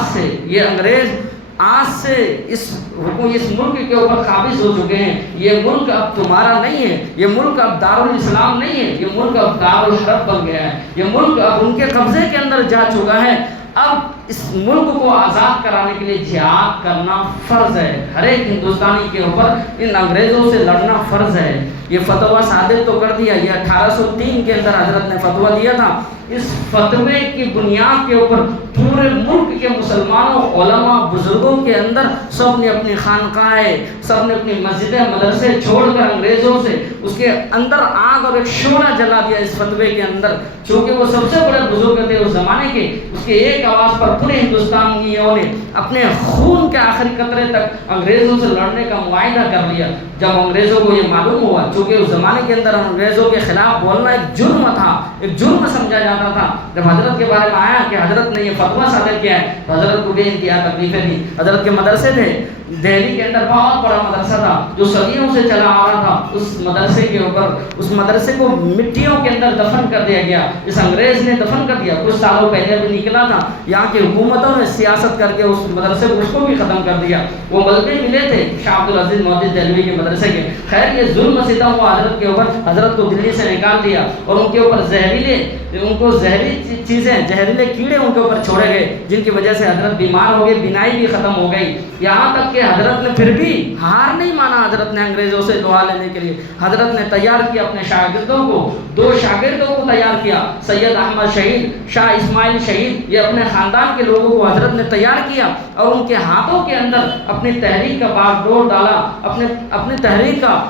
سے اس ملک کے اوپر قابض ہو چکے ہیں، یہ ملک اب تمہارا نہیں ہے، یہ ملک اب دارالاسلام نہیں ہے، یہ ملک اب دارالحرب بن گیا ہے، یہ ملک اب ان کے قبضے کے اندر جا چکا ہے، اب اس ملک کو آزاد کرانے کے لیے جہاد کرنا فرض ہے، ہر ایک ہندوستانی کے اوپر ان انگریزوں سے لڑنا فرض ہے۔ یہ فتویٰ صادر تو کر دیا، یہ 1803 کے اندر حضرت نے فتویٰ دیا تھا۔ اس فتوے کی بنیاد کے اوپر پورے ملک کے مسلمانوں، علماء، بزرگوں کے اندر سب نے اپنی خانقاہیں، سب نے اپنی مسجدیں، مدرسے چھوڑ کر انگریزوں سے اس کے اندر آگ اور ایک شعلہ جلا دیا اس فتوے کے اندر، چونکہ وہ سب سے بڑے بزرگ تھے اس زمانے کے۔ اس کے ایک آواز پر پورے ہندوستانیوں نے اپنے خون کے آخری قطرے تک انگریزوں سے لڑنے کا معاہدہ کر لیا۔ جب انگریزوں کو یہ معلوم ہوا، چونکہ اس زمانے کے اندر انگریزوں کے خلاف بولنا ایک جرم تھا، ایک جرم سمجھا جاتا تھا، جب حضرت کے بارے میں آیا کہ حضرت نے یہ فتویٰ صادر کیا ہے تو حضرت کو بے انتہا تکلیفیں دی۔ حضرت کے مدرسے تھے، دہلی کے اندر بہت بڑا مدرسہ تھا جو صدیوں سے چلا آ رہا تھا، اس مدرسے کے اوپر، اس مدرسے کو مٹیوں کے اندر دفن کر دیا گیا، اس انگریز نے دفن کر دیا۔ کچھ سالوں پہلے بھی نکلا تھا، یہاں کی حکومتوں نے سیاست کر کے اس مدرسے کو، اس کو بھی ختم کر دیا۔ وہ ملبے ملے تھے شاہ عبدالعزیز محدث دہلوی کے مدرسے کے، خیر یہ ظلم ستم ہوا حضرت کے اوپر، حضرت کو دلی سے نکال دیا اور ان کے اوپر زہریلی چیزیں، زہریلے کیڑے ان کے اوپر چھوڑے گئے، جن کی وجہ سے حضرت بیمار ہو گئے، بینائی بھی ختم ہو گئی۔ یہاں تک کہ حضرت نے پھر بھی ہار نہیں مانا، حضرت نے انگریزوں سے دعا لینے کے لیے حضرت نے تیار کیا اپنے شاگردوں کو، 2 شاگردوں کو تیار کیا، سید احمد شہید، شاہ اسماعیل شہید، یہ اپنے خاندان کے لوگوں کو حضرت نے تیار کیا اور ان کے ہاتھوں کے اندر اپنی تحریک کا باغ ڈور ڈالا، اپنے تحریک کا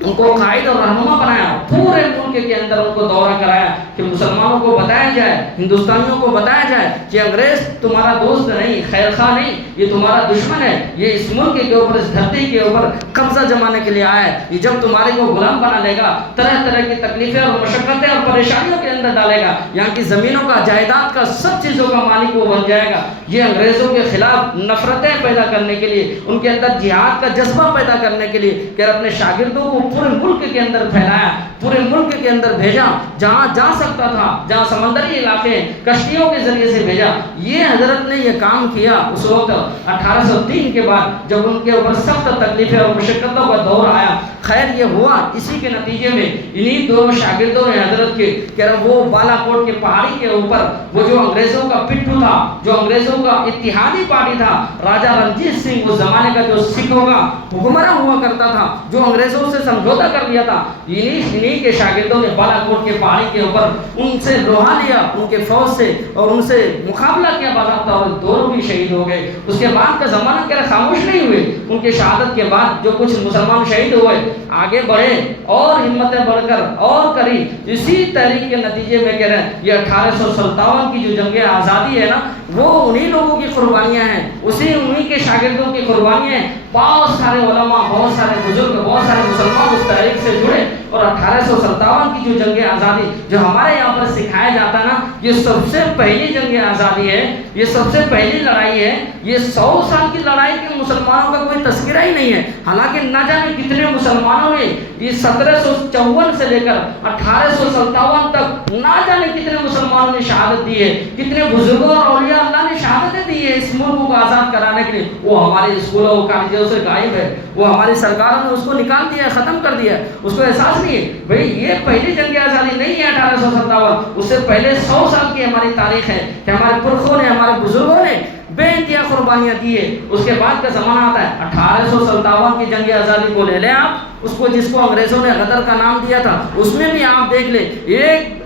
ان کو قائد اور رہنما بنایا، پورے ملک کے اندر ان کو دورہ کرایا کہ مسلمانوں کو بتایا جائے، ہندوستانیوں کو بتایا جائے کہ انگریز تمہارا دوست نہیں، خیر خواہ نہیں، یہ تمہارا دشمن ہے، یہ اس ملک کے اوپر، اس دھرتی کے اوپر قبضہ جمانے کے لیے آیا ہے، یہ جب تمہارے کو غلام بنا لے گا، طرح طرح کی تکلیفیں اور مشقتیں اور پریشانیوں کے اندر ڈالے گا، یہاں کی زمینوں کا، جائیداد کا، سب چیزوں کا مالک وہ بن جائے گا۔ یہ انگریزوں کے خلاف نفرتیں پیدا کرنے کے لیے، ان کے اندر جہاد کا جذبہ پیدا کرنے کے لیے کہ اپنے شاگردوں کو پورے ملک کے اندر پھیلایا، پورے ملک کے اندر بھیجا، جہاں جا سکتا تھا، جہاں سمندری علاقے کشتیوں کے ذریعے سے بھیجا۔ یہ حضرت نے یہ کام کیا اس وقت 1803 کے بعد، جب ان کے اوپر سخت تکلیفیں اور مشقتوں کا دور آیا۔ خیر یہ ہوا، اسی کے نتیجے میں انہی 2 شاگردوں نے حضرت کے کہ وہ بالا کوٹ کے پہاڑی کے اوپر، وہ جو انگریزوں کا پٹھو تھا، جو انگریزوں کا اتحادی پارٹی تھا، راجہ رنجیت سنگھ، اس زمانے کا جو سکھوں کا حکمراں ہوا کرتا تھا، جو انگریزوں سے سمجھوتا کر لیا تھا، انہی کے شاگردوں نے بالا کوٹ کے پہاڑی کے اوپر ان سے لوہا لیا، ان کے فوج سے، اور ان سے مقابلہ کیا، باضابطہ، اور دونوں بھی شہید ہو گئے۔ اس کے بعد کا زمانہ کیا خاموش نہیں ہوئے، ان کے شہادت کے بعد جو کچھ مسلمان شہید ہوئے، آگے بڑھے اور ہمتیں بڑھ کر اور کری، اسی تحریک کے نتیجے میں کہہ رہے ہیں یہ 1857 کی جو جنگ آزادی ہے نا، وہ انہی لوگوں کی قربانیاں ہیں، انہی کے شاگردوں کی قربانیاں ہیں۔ بہت سارے علماء، بہت سارے بزرگ، بہت سارے مسلمان اس تحریک سے جڑے اور 1857 کی جو جنگ آزادی جو ہمارے یہاں پر سکھایا جاتا ہے نا، یہ سب سے پہلی جنگ آزادی ہے، یہ سب سے پہلی لڑائی ہے۔ یہ 100 سال کی لڑائی کے مسلمانوں کا کوئی تذکرہ ہی نہیں ہے، حالانکہ نہ جانے کتنے مسلمانوں نے یہ 1754 سے لے کر 1857 تک نہ جانے کتنے مسلمانوں نے شہادت دی ہے، کتنے بزرگوں اور اولیاء اللہ نے شہادتیں دی ہے اس ملک کو آزاد کرانے کے لیے۔ وہ ہمارے اسکولوں و کالجوں سے غائب ہے، وہ ہماری سرکاروں نے اس کو نکال دیا ہے، ختم کر دیا ہے، اس کو احساس نہیں ہے۔ بھئی یہ پہلی جنگ آزادی نہیں ہے 1857، اس سے پہلے 100 سال کی ہماری تاریخ ہے کہ ہمارے پرکھوں نے، ہمارے بزرگوں نے بے انتہا قربانیاں دی ہے۔ اس کے بعد کا زمانہ آتا ہے 1857 کی جنگ آزادی کو لے لیں آپ، اس کو جس کو انگریزوں نے غدر کا نام دیا تھا، اس میں بھی آپ دیکھ لیں،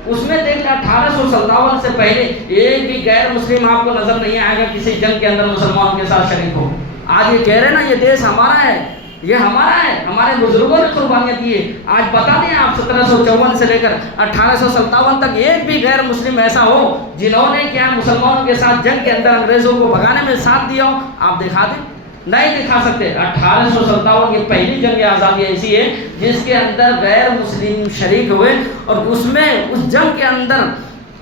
اس میں دیکھ لیں 1857 سے پہلے ایک بھی غیر مسلم آپ کو نظر نہیں آئے گا کسی جنگ کے اندر مسلمانوں کے ساتھ شریک ہو۔ آج یہ کہہ رہے ہیں نا یہ دیش ہمارا ہے، یہ ہمارا ہے، ہمارے بزرگوں نے قربانیاں دی ہے۔ آج بتا دیں آپ 1754 سے لے کر 1857 تک ایک بھی غیر مسلم ایسا ہو جنہوں نے کیا مسلمانوں کے ساتھ جنگ کے اندر انگریزوں کو بھگانے میں ساتھ دیا ہو، آپ دکھا دیں؟ نہیں دکھا سکتے۔ 1857 کی پہلی جنگ آزادی ایسی ہے جس کے اندر غیر مسلم شریک ہوئے، اور اس میں اس جنگ کے اندر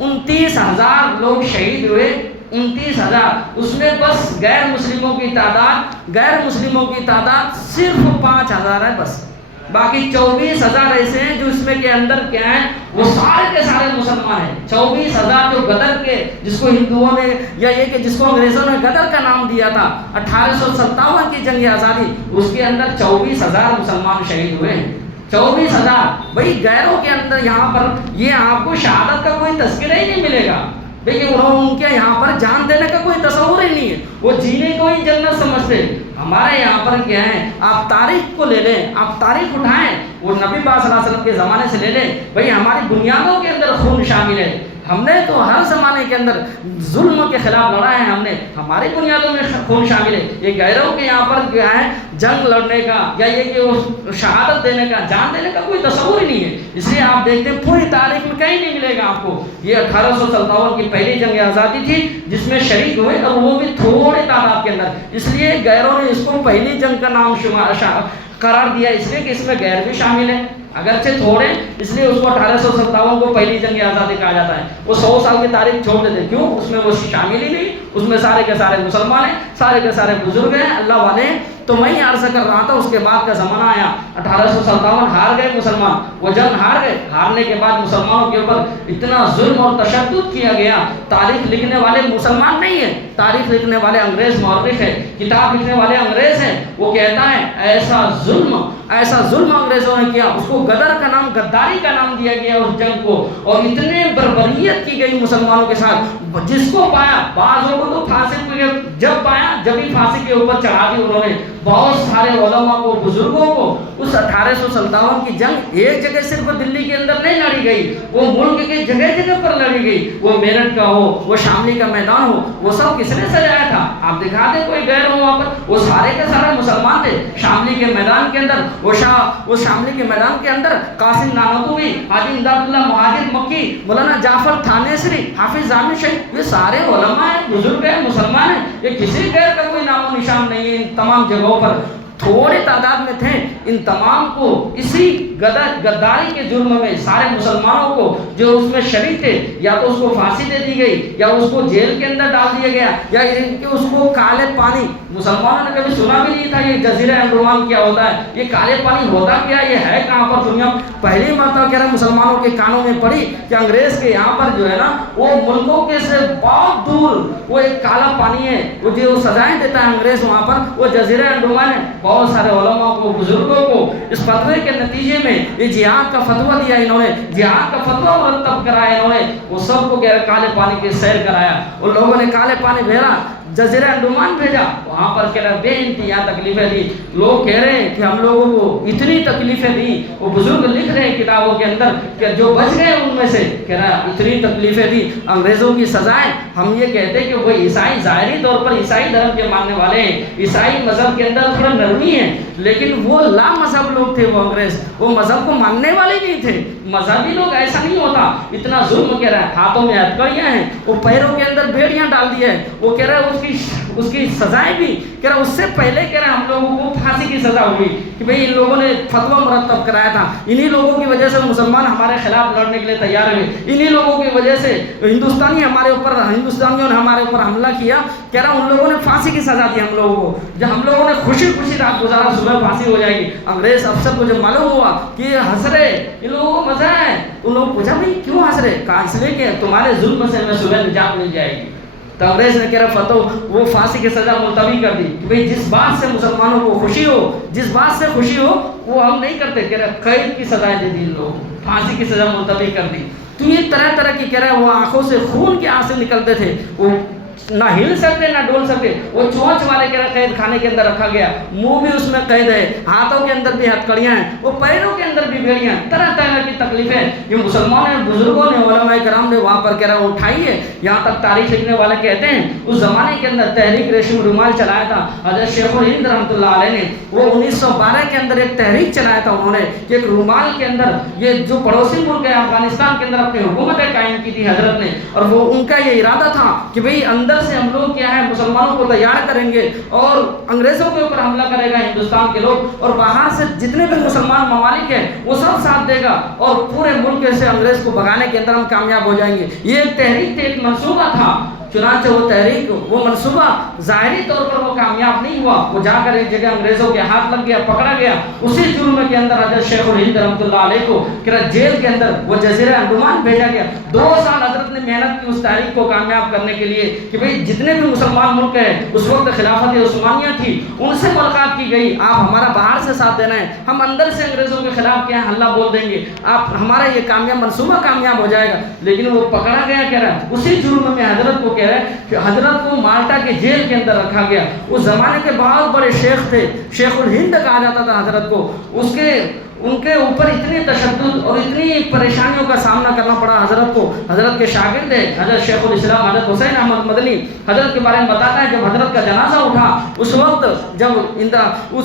29,000 لوگ شہید ہوئے، 29,000۔ اس میں بس غیر مسلموں کی تعداد صرف 5,000 ہے بس، باقی 24,000 ایسے ہیں جو اس میں کے اندر کیا ہیں، وہ سارے کے سارے مسلمان ہیں۔ 24,000 جو غدر کے، جس کو ہندوؤں نے یا یہ کہ جس کو انگریزوں نے غدر کا نام دیا تھا 1857 کی جنگ آزادی، اس کے اندر 24,000 مسلمان شہید ہوئے ہیں۔ 24,000۔ بھئی غیروں کے اندر یہاں پر یہ آپ کو شہادت کا کوئی تذکرہ ہی نہیں ملے گا، دیکھیے ان کے یہاں پر جان دینے کا کوئی تصور ہی نہیں ہے، وہ جینے کو ہی جنت سمجھتے۔ ہمارے یہاں پر کیا ہے، آپ تاریخ کو لے لیں، آپ تاریخ اٹھائیں، وہ نبی پاک صلی اللہ علیہ وسلم کے زمانے سے لے لیں، بھئی ہماری بنیادوں کے اندر خون شامل ہے۔ ہم نے تو ہر زمانے کے اندر ظلم کے خلاف لڑا ہے، ہم نے، ہماری بنیادوں میں خون شامل ہے۔ یہ غیروں کے یہاں پر کیا ہے، جنگ لڑنے کا یا یہ کہ وہ شہادت دینے کا، جان دینے کا کوئی تصور ہی نہیں ہے۔ اس لیے آپ دیکھتے ہیں پوری تاریخ میں کہیں نہیں ملے گا آپ کو۔ یہ 1857 کی پہلی جنگ آزادی تھی جس میں شریک ہوئے، اور وہ بھی تھوڑی تعداد کے اندر، اس لیے غیروں نے اس کو پہلی جنگ کا نام قرار دیا، اس لیے کہ اس میں غیر بھی شامل ہے، اگرچہ تھوڑے، اس لیے اس کو 1857 کو پہلی جنگ آزادی کہا جاتا ہے۔ وہ 100 سال کی تاریخ چھوڑ دیتے، کیوں؟ اس میں وہ شامل ہی نہیں، اس میں سارے کے سارے مسلمان ہیں، سارے کے سارے بزرگ ہیں، اللہ والے ہیں۔ تو میں ہی عرض کر رہا تھا، اس کے بعد کا زمانہ آیا 1857، ہار گئے مسلمان، وہ جنگ ہار گئے۔ ہارنے کے بعد مسلمانوں کے اوپر اتنا ظلم اور تشدد کیا گیا۔ تاریخ لکھنے والے مسلمان نہیں ہیں، تاریخ لکھنے والے انگریز مورخ ہے، کتاب لکھنے والے انگریز ہیں۔ وہ کہتا ہے ایسا ظلم انگریزوں نے کیا، اس کو غدر کا نام، غداری کا نام دیا گیا اس جنگ کو، اور اتنے بربریت کی گئی مسلمانوں کے ساتھ، جس کو پایا، بعضوں کو تو پھانسی پہ جب پایا جب ہی پھانسی کے اوپر چڑھا دی انہوں نے۔ بہت سارے علماء کو، بزرگوں کو اس 1857 کی جنگ ایک جگہ صرف دلی کے اندر نہیں لڑی گئی، وہ ملک کے جگہ جگہ پر لڑی گئی، وہ میرٹھ کا ہو، وہ شاملی کا میدان ہو، وہ سب کس نے سجایا تھا؟ آپ دکھا دیں کوئی غیر ہو وہاں پر؟ وہ سارے کے سارے مسلمان تھے۔ شاملی کے میدان کے اندر وہ شاملی کے میدان کے اندر قاسم نانوتوی، حاجی امداد اللہ مہاجر مکی، مولانا جعفر تھانیسری، حافظ جامی شیخ، یہ سارے علماء ہیں، بزرگ ہیں، مسلمان ہیں، یہ کسی غیر کا کوئی نام و نشان نہیں ہے۔ ان تمام جگہوں پر تھوڑے تعداد میں تھے، ان تمام کو اسی غداری کے جرم میں سارے مسلمانوں کو جو اس میں شریک تھے، یا تو اس کو پھانسی دے دی گئی، یا اس کو جیل کے اندر ڈال دیا گیا، یا کہ اس کو کالے پانی، مسلمانوں نے کبھی سنا بھی نہیں تھا یہ جزیرہ انڈمان کیا ہوتا ہے، یہ کالے پانی ہوتا کیا، یہ ہے کہاں پر دنیا میں؟ پہلی مرتبہ کہہ رہا مسلمانوں کے کانوں میں پڑی کہ انگریز کے یہاں پر جو ہے نا، وہ ملکوں کے سے بہت دور وہ ایک کالا پانی ہے، وہ جو سزائیں دیتا ہے انگریز وہاں پر، وہ جزیرہ انڈمان ہے۔ بہت سارے علماء کو، بزرگوں کو اس فتوے کے نتیجے میں یہ جہاد کا فتویٰ دیا انہوں نے، جہاد کا فتویٰ مرتب کرایا انہوں نے، وہ سب کو کالے پانی کی سیر کرایا، ان لوگوں نے کالے پانی بھیجا، جزیرہ انڈمان بھیجا، وہاں پر کہہ رہا بے انتہا تکلیفیں دی۔ لوگ کہہ رہے ہیں کہ ہم لوگوں کو اتنی تکلیفیں دی، وہ بزرگ لکھ رہے ہیں کتابوں کے اندر کہ جو بچ گئے ان میں سے، کہہ رہا اتنی تکلیفیں دی، انگریزوں کی سزائیں۔ ہم یہ کہتے ہیں کہ وہ عیسائی ظاہری طور پر عیسائی دھرم کے ماننے والے ہیں، عیسائی مذہب کے اندر تھوڑا نرمی ہے، لیکن وہ لا مذہب لوگ تھے، وہ انگریز، وہ مذہب کو ماننے والے نہیں تھے۔ مذہبی لوگ ایسا نہیں ہوتا، اتنا ظلم کہہ رہا ہے، ہاتھوں میں ہتھکڑیاں ہیں، وہ پیروں کے اندر بیڑیاں ڈال دی ہے، وہ کہہ رہا ہے اس کی اس کی سزائیں بھی کہہ رہا اس سے پہلے کہہ رہا ہم لوگوں کو پھانسی کی سزا ہوئی کہ بھئی ان لوگوں نے فتویٰ مرتب کرایا تھا، انہی لوگوں کی وجہ سے مسلمان ہمارے خلاف لڑنے کے لیے تیار ہوئے، انہی لوگوں کی وجہ سے ہندوستانیوں نے ہمارے اوپر حملہ کیا، کہہ رہا ان لوگوں نے پھانسی کی سزا دی ہم لوگوں کو، جب ہم لوگوں نے خوشی خوشی رات گزارا صبح پھانسی ہو جائے گی۔ انگریز افسر کو جب معلوم ہوا کہ یہ ہنس رہے ان لوگوں کو مزہ ہے، ان لوگوں نے پوچھا بھئی کیوں ہنس رہے؟ کہا اس لیے کہ تمہارے ظلم سے ہمیں صبح نجات مل جائے گی۔ تو انگریز نے کہہ رہا فتح وہ پھانسی کی سزا ملتوی کر دی کہ بھئی جس بات سے مسلمانوں کو خوشی ہو، جس بات سے خوشی ہو وہ ہم نہیں کرتے، کہہ رہا قید کی سزائیں دے دی ان لوگوں، پھانسی کی سزا ملتوی کر دی۔ تو یہ طرح طرح کی کہہ رہا ہے وہ آنکھوں سے خون کے آنسو نکلتے تھے، وہ نہ ہل سکتے نہ ڈول سکتے، وہ چونچ والے کہہ رہا قید خانے کے اندر رکھا گیا، منہ بھی اس میں قید ہے، ہاتھوں کے اندر بھی ہتھکڑیاں ہیں، وہ پیروں کے اندر بھی بیڑیاں، طرح طرح کی تکلیفیں یہ مسلمانوں نے، بزرگوں نے، علماء کرام نے وہاں پر کہہ رہا اٹھائی ہے۔ یہاں تک تاریخ لکھنے والے کہتے ہیں اس زمانے کے اندر تحریک ریشم رومال چلایا تھا حضرت شیخ الہند رحمۃ اللہ علیہ نے، وہ 1912 کے اندر ایک تحریک چلایا تھا انہوں نے کہ ایک رومال کے اندر یہ جو پڑوسی ملک ہے افغانستان کے اندر اپنی حکومتیں قائم کی تھی حضرت نے، اور وہ ان کا یہ ارادہ تھا کہ بھئی اندر سے ہم لوگ کیا ہے مسلمانوں کو تیار کریں گے اور انگریزوں کے اوپر حملہ کرے گا ہندوستان کے لوگ، اور باہر سے جتنے بھی مسلمان ممالک ہیں وہ سب ساتھ دے گا اور پورے ملک سے انگریز کو بھگانے کے اندر ہم کامیاب ہو جائیں گے۔ یہ ایک تحریک تھی، ایک منصوبہ تھا، چنانچہ وہ تحریک وہ منصوبہ ظاہری طور پر وہ کامیاب نہیں ہوا، وہ جا کر ایک جگہ انگریزوں کے ہاتھ لگ گیا، پکڑا گیا، اسی جرم کے اندر حضرت شیخ الہند رحمۃ اللہ علیہ کو جیل کے اندر وہ جزیرہ انڈمان بھیجا گیا۔ 2 سال حضرت نے محنت کی اس تحریک کو کامیاب کرنے کے لیے کہ بھئی جتنے بھی مسلمان ملک ہیں، اس وقت خلافت عثمانیہ تھی، ان سے ملاقات کی گئی، آپ ہمارا باہر سے ساتھ دینا ہے، ہم اندر سے انگریزوں کے خلاف کیا ہے حملہ بول دیں گے، آپ ہمارا یہ کامیاب منصوبہ کامیاب ہو جائے گا۔ لیکن وہ پکڑا گیا، کہہ رہا ہے اسی جرم میں حضرت کو کہہ رہا ہے کہ حضرت کو مالٹا کے جیل کے اندر رکھا گیا۔ اس زمانے کے بہت بڑے شیخ تھے، شیخ الہند کہا جاتا تھا حضرت کو، ان کے اوپر اتنی تشدد اور اتنی پریشانیوں کا سامنا کرنا پڑا حضرت کو۔ حضرت کے شاگرد ہیں حضرت شیخ الاسلام حضرت حسین احمد مدنی، حضرت کے بارے میں بتاتا ہے جب حضرت کا جنازہ اٹھا اس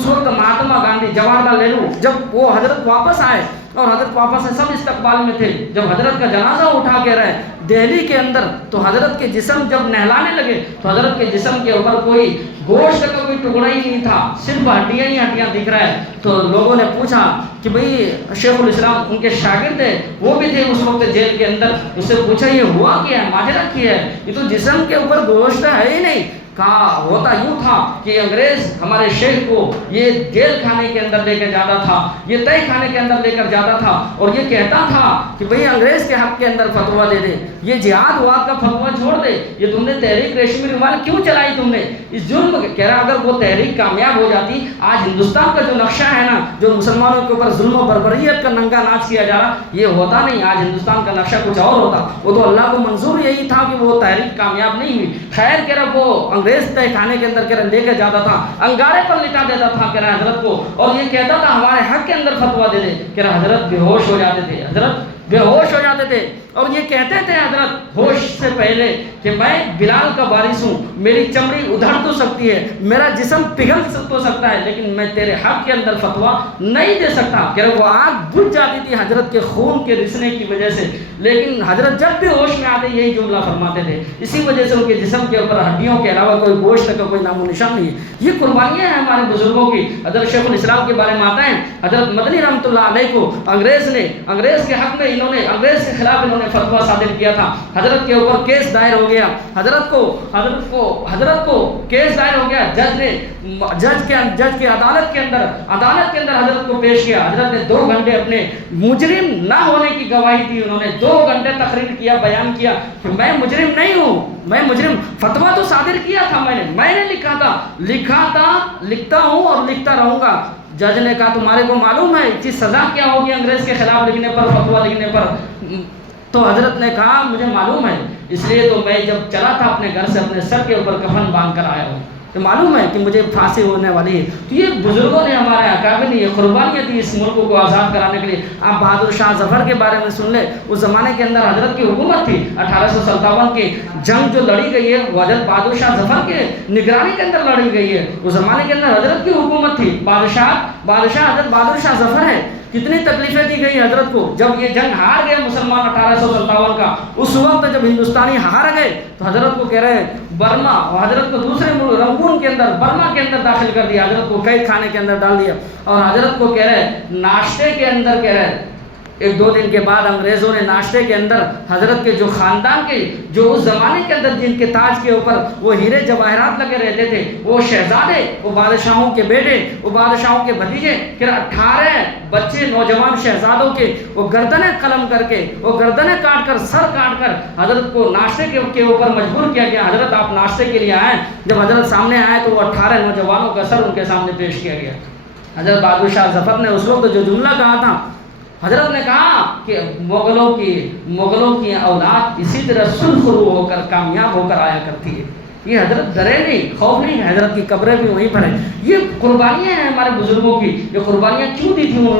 وقت مہاتما گاندھی، جواہر لال نہرو جب وہ حضرت واپس آئے اور حضرت واپس سے سب استقبال میں تھے، جب حضرت کا جنازہ اٹھا کے رہے دہلی کے اندر تو حضرت کے جسم جب نہلانے لگے تو حضرت کے جسم کے اوپر کوئی گوشت کا کوئی ٹکڑا ہی نہیں تھا، صرف ہڈیاں ہی ہڈیاں دکھ رہا ہے۔ تو لوگوں نے پوچھا کہ بھئی شیخ الاسلام ان کے شاگرد تھے، وہ بھی تھے اس وقت جیل کے اندر، اس سے پوچھا یہ ہوا کیا ہے، ماجرا کیا ہے، یہ تو جسم کے اوپر گوشت ہے ہی نہیں۔ کہا ہوتا یوں تھا کہ انگریز ہمارے شیخ کو یہ جیل خانے کے اندر لے کے جاتا تھا، یہ تہہ خانے کے اندر لے کر جاتا تھا اور یہ کہتا تھا کہ بھئی انگریز کے حق کے اندر فتویٰ دے دے، یہ جہاد واد کا فتویٰ چھوڑ دے، یہ تم نے تحریک ریشمی رومال کیوں چلائی تم نے اس جرم کے؟ کہہ رہا اگر وہ تحریک کامیاب ہو جاتی، آج ہندوستان کا جو نقشہ ہے نا، جو مسلمانوں کے اوپر ظلم و بربریت کا ننگا ناچ کیا جا رہا، یہ ہوتا نہیں، آج ہندوستان کا نقشہ کچھ اور ہوتا۔ وہ تو اللہ کو منظور یہی تھا کہ وہ تحریک کامیاب نہیں ہوئی۔ خیر کہہ رہا وہ انگریز تہہ خانے کے اندر کہہ رہا لے کے جاتا تھا، انگارے پر لٹا دیتا تھا کہہ رہا حضرت کو، اور یہ کہتا تھا ہمارے حق کے اندر فتویٰ دے دے، کہہ رہا حضرت بے ہوش ہو جاتے تھے، حضرت بے ہوش ہو جاتے تھے اور یہ کہتے تھے حضرت ہوش سے پہلے کہ میں بلال کا وارث ہوں، میری چمڑی ادھڑ تو سکتی ہے، میرا جسم پگھل تو سکتا ہے، لیکن میں تیرے حق کے اندر فتویٰ نہیں دے سکتا۔ کہ وہ آگ بجھ جاتی تھی حضرت کے خون کے رسنے کی وجہ سے، لیکن حضرت جب بھی ہوش میں آتے یہی جملہ فرماتے تھے، اسی وجہ سے ان کے جسم کے اوپر ہڈیوں کے علاوہ کوئی گوشت کا کوئی نام و نشان نہیں ہے۔ یہ قربانیاں ہیں ہمارے بزرگوں کی۔ حضرت شیخ الاسلام کے بارے میں آتا ہے حضرت مدنی رحمۃ اللہ علیہ کو انگریز کے حق میں انگریز کے خلاف انہوں نے فتویٰ صادر کیا تھا، حضرت کے اوپر کیس دائر ہو گیا، حضرت کو کیس دائر ہو گیا، جج کے عدالت کے اندر حضرت کو پیش کیا۔ حضرت نے 2 گھنٹے اپنے مجرم نہ ہونے کی گواہی دی، انہوں نے 2 گھنٹے تقریر کیا، بیان کیا کہ میں مجرم نہیں ہوں، فتویٰ تو صادر کیا تھا میں نے لکھتا ہوں اور لکھتا رہوں گا۔ جج نے کہا تمہارے کو معلوم ہے اس کی سزا کیا ہوگی انگریز کے خلاف لکھنے پر، فتویٰ لکھنے پر؟ تو حضرت نے کہا مجھے معلوم ہے، اس لیے تو میں جب چلا تھا اپنے گھر سے اپنے سر کے اوپر کفن باندھ کر آیا ہوں، تو معلوم ہے کہ مجھے پھانسی ہونے والی ہے۔ تو یہ بزرگوں نے، ہمارے اکابر نے یہ قربانیاں دی اس ملک کو آزاد کرانے کے لیے. آپ بہادر شاہ ظفر کے بارے میں سن لیں. اس زمانے کے اندر حضرت کی حکومت تھی. 1857 کی جنگ جو لڑی گئی ہے وہ حضرت بہادر شاہ ظفر کے نگرانی کے اندر لڑی گئی ہے. اس زمانے کے اندر حضرت کی حکومت تھی. بادشاہ حضرت بہادر شاہ ظفر ہے. کتنی تکلیفیں دی گئی حضرت کو. جب یہ جنگ ہار گئے مسلمان 1857 کا، اس وقت جب ہندوستانی ہار گئے تو حضرت کو کہہ رہے ہیں برما، اور حضرت کو دوسرے ملک رنگون کے اندر برما کے اندر داخل کر دیا. حضرت کو قید خانے کے اندر ڈال دیا اور حضرت کو کہہ رہے ہیں ناشتے کے اندر کہہ رہے ہیں ایک دو دن کے بعد انگریزوں نے ناشتے کے اندر حضرت کے جو خاندان کے جو اس زمانے کے اندر جن کے تاج کے اوپر وہ ہیرے جواہرات لگے رہتے تھے، وہ شہزادے، وہ بادشاہوں کے بیٹے، وہ بادشاہوں کے بھتیجے، پھر 18 بچے نوجوان شہزادوں کے وہ گردنیں قلم کر کے، وہ گردنیں کاٹ کر، سر کاٹ کر حضرت کو ناشتے کے اوپر مجبور کیا گیا. حضرت آپ ناشتے کے لیے آئے. جب حضرت سامنے آئے تو وہ 18 نوجوانوں کا سر ان کے سامنے پیش کیا گیا. حضرت بہادر شاہ ظفر نے اس وقت جو جملہ کہا تھا، حضرت نے کہا کہ مغلوں کی اولاد اسی طرح سرخرو ہو کر کامیاب ہو کر آیا کرتی ہے. یہ حضرت ڈرے نہیں، خوف نہیں. حضرت کی قبریں بھی وہیں پر ہیں. یہ قربانیاں ہیں ہمارے بزرگوں کی. یہ قربانیاں کیوں دی تھیں ان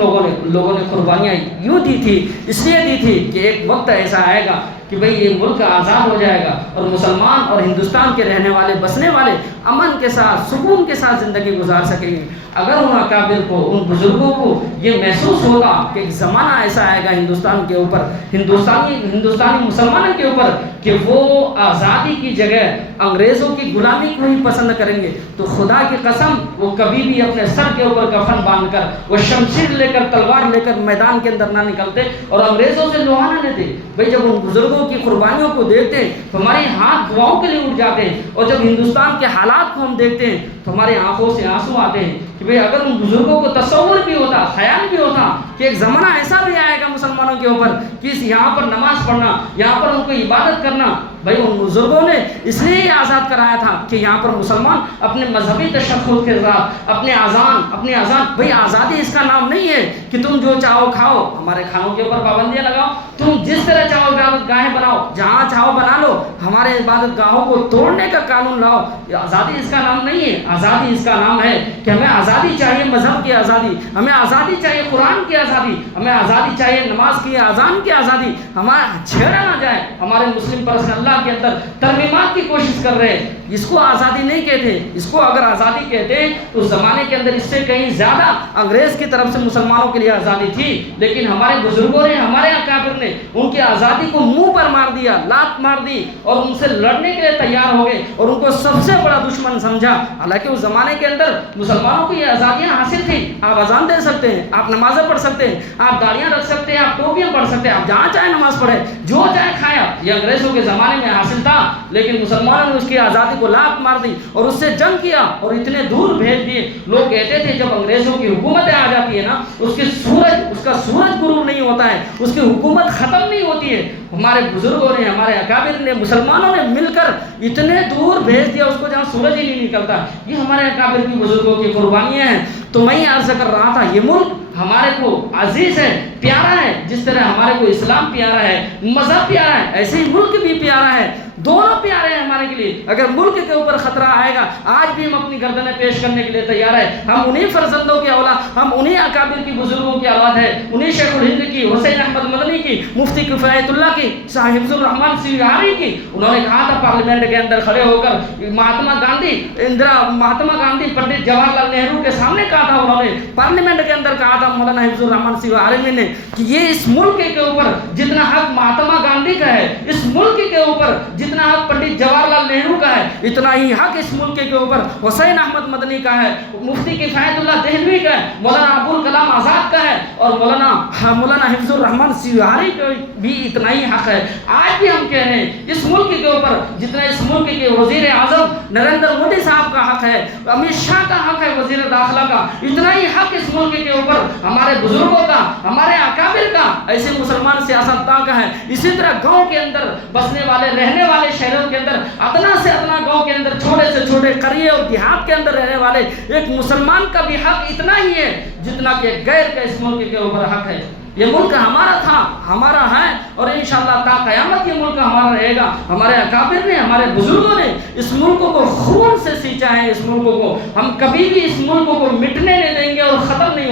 لوگوں نے قربانیاں یوں دی تھی، اس لیے دی تھی کہ ایک وقت ایسا آئے گا کہ بھئی یہ ملک آزاد ہو جائے گا اور مسلمان اور ہندوستان کے رہنے والے بسنے والے امن کے ساتھ سکون کے ساتھ زندگی گزار سکیں گے. اگر ان اکابر کو، ان بزرگوں کو یہ محسوس ہوگا کہ ایک زمانہ ایسا آئے گا ہندوستان کے اوپر، ہندوستانی مسلمانوں کے اوپر، کہ وہ آزادی کی جگہ انگریزوں کی غلامی کو ہی پسند کریں گے، تو خدا کی قسم وہ کبھی بھی اپنے سر کے اوپر کفن باندھ کر، وہ شمشیر لے کر، تلوار لے کر میدان کے اندر نہ نکلتے اور انگریزوں سے لوہا نہ لیتے. بھئی جب ان بزرگوں کی قربانیوں کو دیکھتے ہیں تو ہمارے ہاتھ دعاؤں کے لیے اٹھ جاتے ہیں، اور جب ہندوستان کے حالات کو ہم دیکھتے ہیں تو ہمارے آنکھوں سے آنسو آتے ہیں کہ بھئی اگر ان بزرگوں کو تصور بھی ہوتا، خیال بھی ہوتا کہ ایک زمانہ ایسا بھی آئے گا مسلمانوں کے اوپر کہ یہاں پر نماز پڑھنا، یہاں پر ان کو عبادت کرنا. بھئی ان بزرگوں نے اس لیے یہ آزاد کرایا تھا کہ یہاں پر مسلمان اپنے مذہبی تشخص کے ساتھ اپنی اذان. بھئی آزادی اس کا نام نہیں ہے کہ تم جو چاہو کھاؤ، ہمارے کھانوں کے اوپر پابندیاں لگاؤ، تم جس طرح چاہو عبادت گاہیں بناؤ، جہاں چاہو بنا لو، ہمارے عبادت گاہوں کو توڑنے کا قانون لاؤ. آزادی اس کا نام نہیں ہے. آزادی اس کا نام ہے کہ ہمیں آزادی چاہیے، مذہب کی آزادی، ہمیں آزادی چاہیے، قرآن کی آزادی، ہمیں آزادی چاہیے، نماز کی اذان کی آزادی. ہمارا چھیڑا نہ جائے. ہمارے مسلم پرسن اللہ کے اندر ترمیمات کی کوشش کر رہے ہیں. اس کو آزادی نہیں کہتے. اس کو اگر آزادی کہتے تو اس زمانے کے اندر اس سے کہیں زیادہ انگریز کی طرف سے مسلمانوں کے لیے آزادی تھی. لیکن ہمارے بزرگوں نے، ہمارے اکابر نے ان کی آزادی کو منہ پر مار دیا، لات مار دی اور ان سے لڑنے کے لیے تیار ہو گئے اور ان کو سب سے بڑا دشمن سمجھا. حالانکہ اس زمانے کے اندر مسلمانوں کو یہ آزادیاں حاصل تھیں. آپ اذان دے سکتے ہیں، آپ نمازیں پڑھ سکتے ہیں، آپ داڑیاں رکھ سکتے ہیں، آپ ٹوپیاں پڑھ سکتے ہیں، آپ جہاں چاہے نماز پڑھیں، جو چاہے کھایا. یہ انگریزوں کے زمانے میں حاصل تھا، لیکن مسلمانوں نے اس کی آزادی کو لات مار دی اور اس سے جنگ کیا اور اتنے دور بھیج دیے. لوگ کہتے تھے جب انگریزوں کی حکومتیں آ جاتی ہے نا، اس کا سورج غروب نہیں ہوتا ہے، اس کی حکومت ختم نہیں ہوتی ہے. ہمارے بزرگوں نے، ہمارے اکابر نے، مسلمانوں نے مل کر اتنے دور بھیج دیا اس کو جہاں سورج ہی نہیں نکلتا. یہ ہمارے اکابر کی، بزرگوں کی قربانیاں ہیں. تو میں یہ عرض کر رہا تھا یہ ملک ہمارے کو عزیز ہے، پیارا ہے. جس طرح ہمارے کو اسلام پیارا ہے، مذہب پیارا ہے، ایسے ہی ملک بھی پیارا ہے. دونوں پیارے ہیں ہمارے کے لیے. اگر ملک کے اوپر خطرہ آئے گا، آج بھی ہم اپنی گردنیں پیش کرنے کے لیے تیار ہیں. ہم انہی فرزندوں کی اولاد، ہم انہی اکابر کی، بزرگوں کی اولاد ہے. انہی شیخ الہند کی، حسین احمد مدنی کی، مفتی کفایت اللہ کی، شاہ حفظ الرحمان سیواری کی. انہوں نے کہا تھا پارلیمنٹ کے اندر کھڑے ہو کر، مہاتما گاندھی پنڈت جواہر لال نہرو کے سامنے کہا تھا، انہوں نے پارلیمنٹ کے اندر کہا تھا مولانا حفظ الرحمان سیواری نے کہ یہ اس ملک کے اوپر جتنا حق مہاتما گاندھی کا ہے، اس ملک کے اوپر جتنا حق پنڈت جواہر لال نہرو کا ہے، اتنا ہی حق اس ملک کے اوپر حسین احمد مدنی کا ہے، مفتی کفایت اللہ دہلوی کا ہے، مولانا ابوالکلام آزاد کا ہے اور مولانا حفظ الرحمان سیواری کا بھی اتنا ہی حق ہے. آج بھی ہم کہہ رہے ہیں اس ملک کے اوپر جتنا اس ملک کے وزیر اعظم نریندر مودی صاحب کا حق ہے، امت شاہ کا حق ہے، وزیر داخلہ کا، اتنا ہی حق اس ملک کے اوپر ہمارے بزرگوں کا، ہمارے اکابر کا، ایسے مسلمان سیاستداں کا ہے. اسی طرح گاؤں کے اندر بسنے والے، رہنے والے شہروں کے اندر، ادنا سے ادنا گاؤں کے اندر، چھوٹے سے چھوٹے قریے اور دیہات کے اندر رہنے والے ایک مسلمان کا بھی حق اتنا ہی ہے جتنا کہ غیر کا اس ملک کے اوپر حق ہے. یہ ملک ہمارا تھا، ہمارا ہے اور انشاءاللہ تا قیامت یہ ملک ہمارا رہے گا. ہمارے اکابر نے، ہمارے بزرگوں نے اس ملک کو خون سے سینچا ہے. اس ملک کو ہم کبھی بھی اس ملک کو مٹنے نہیں دیں گے اور ختم نہیں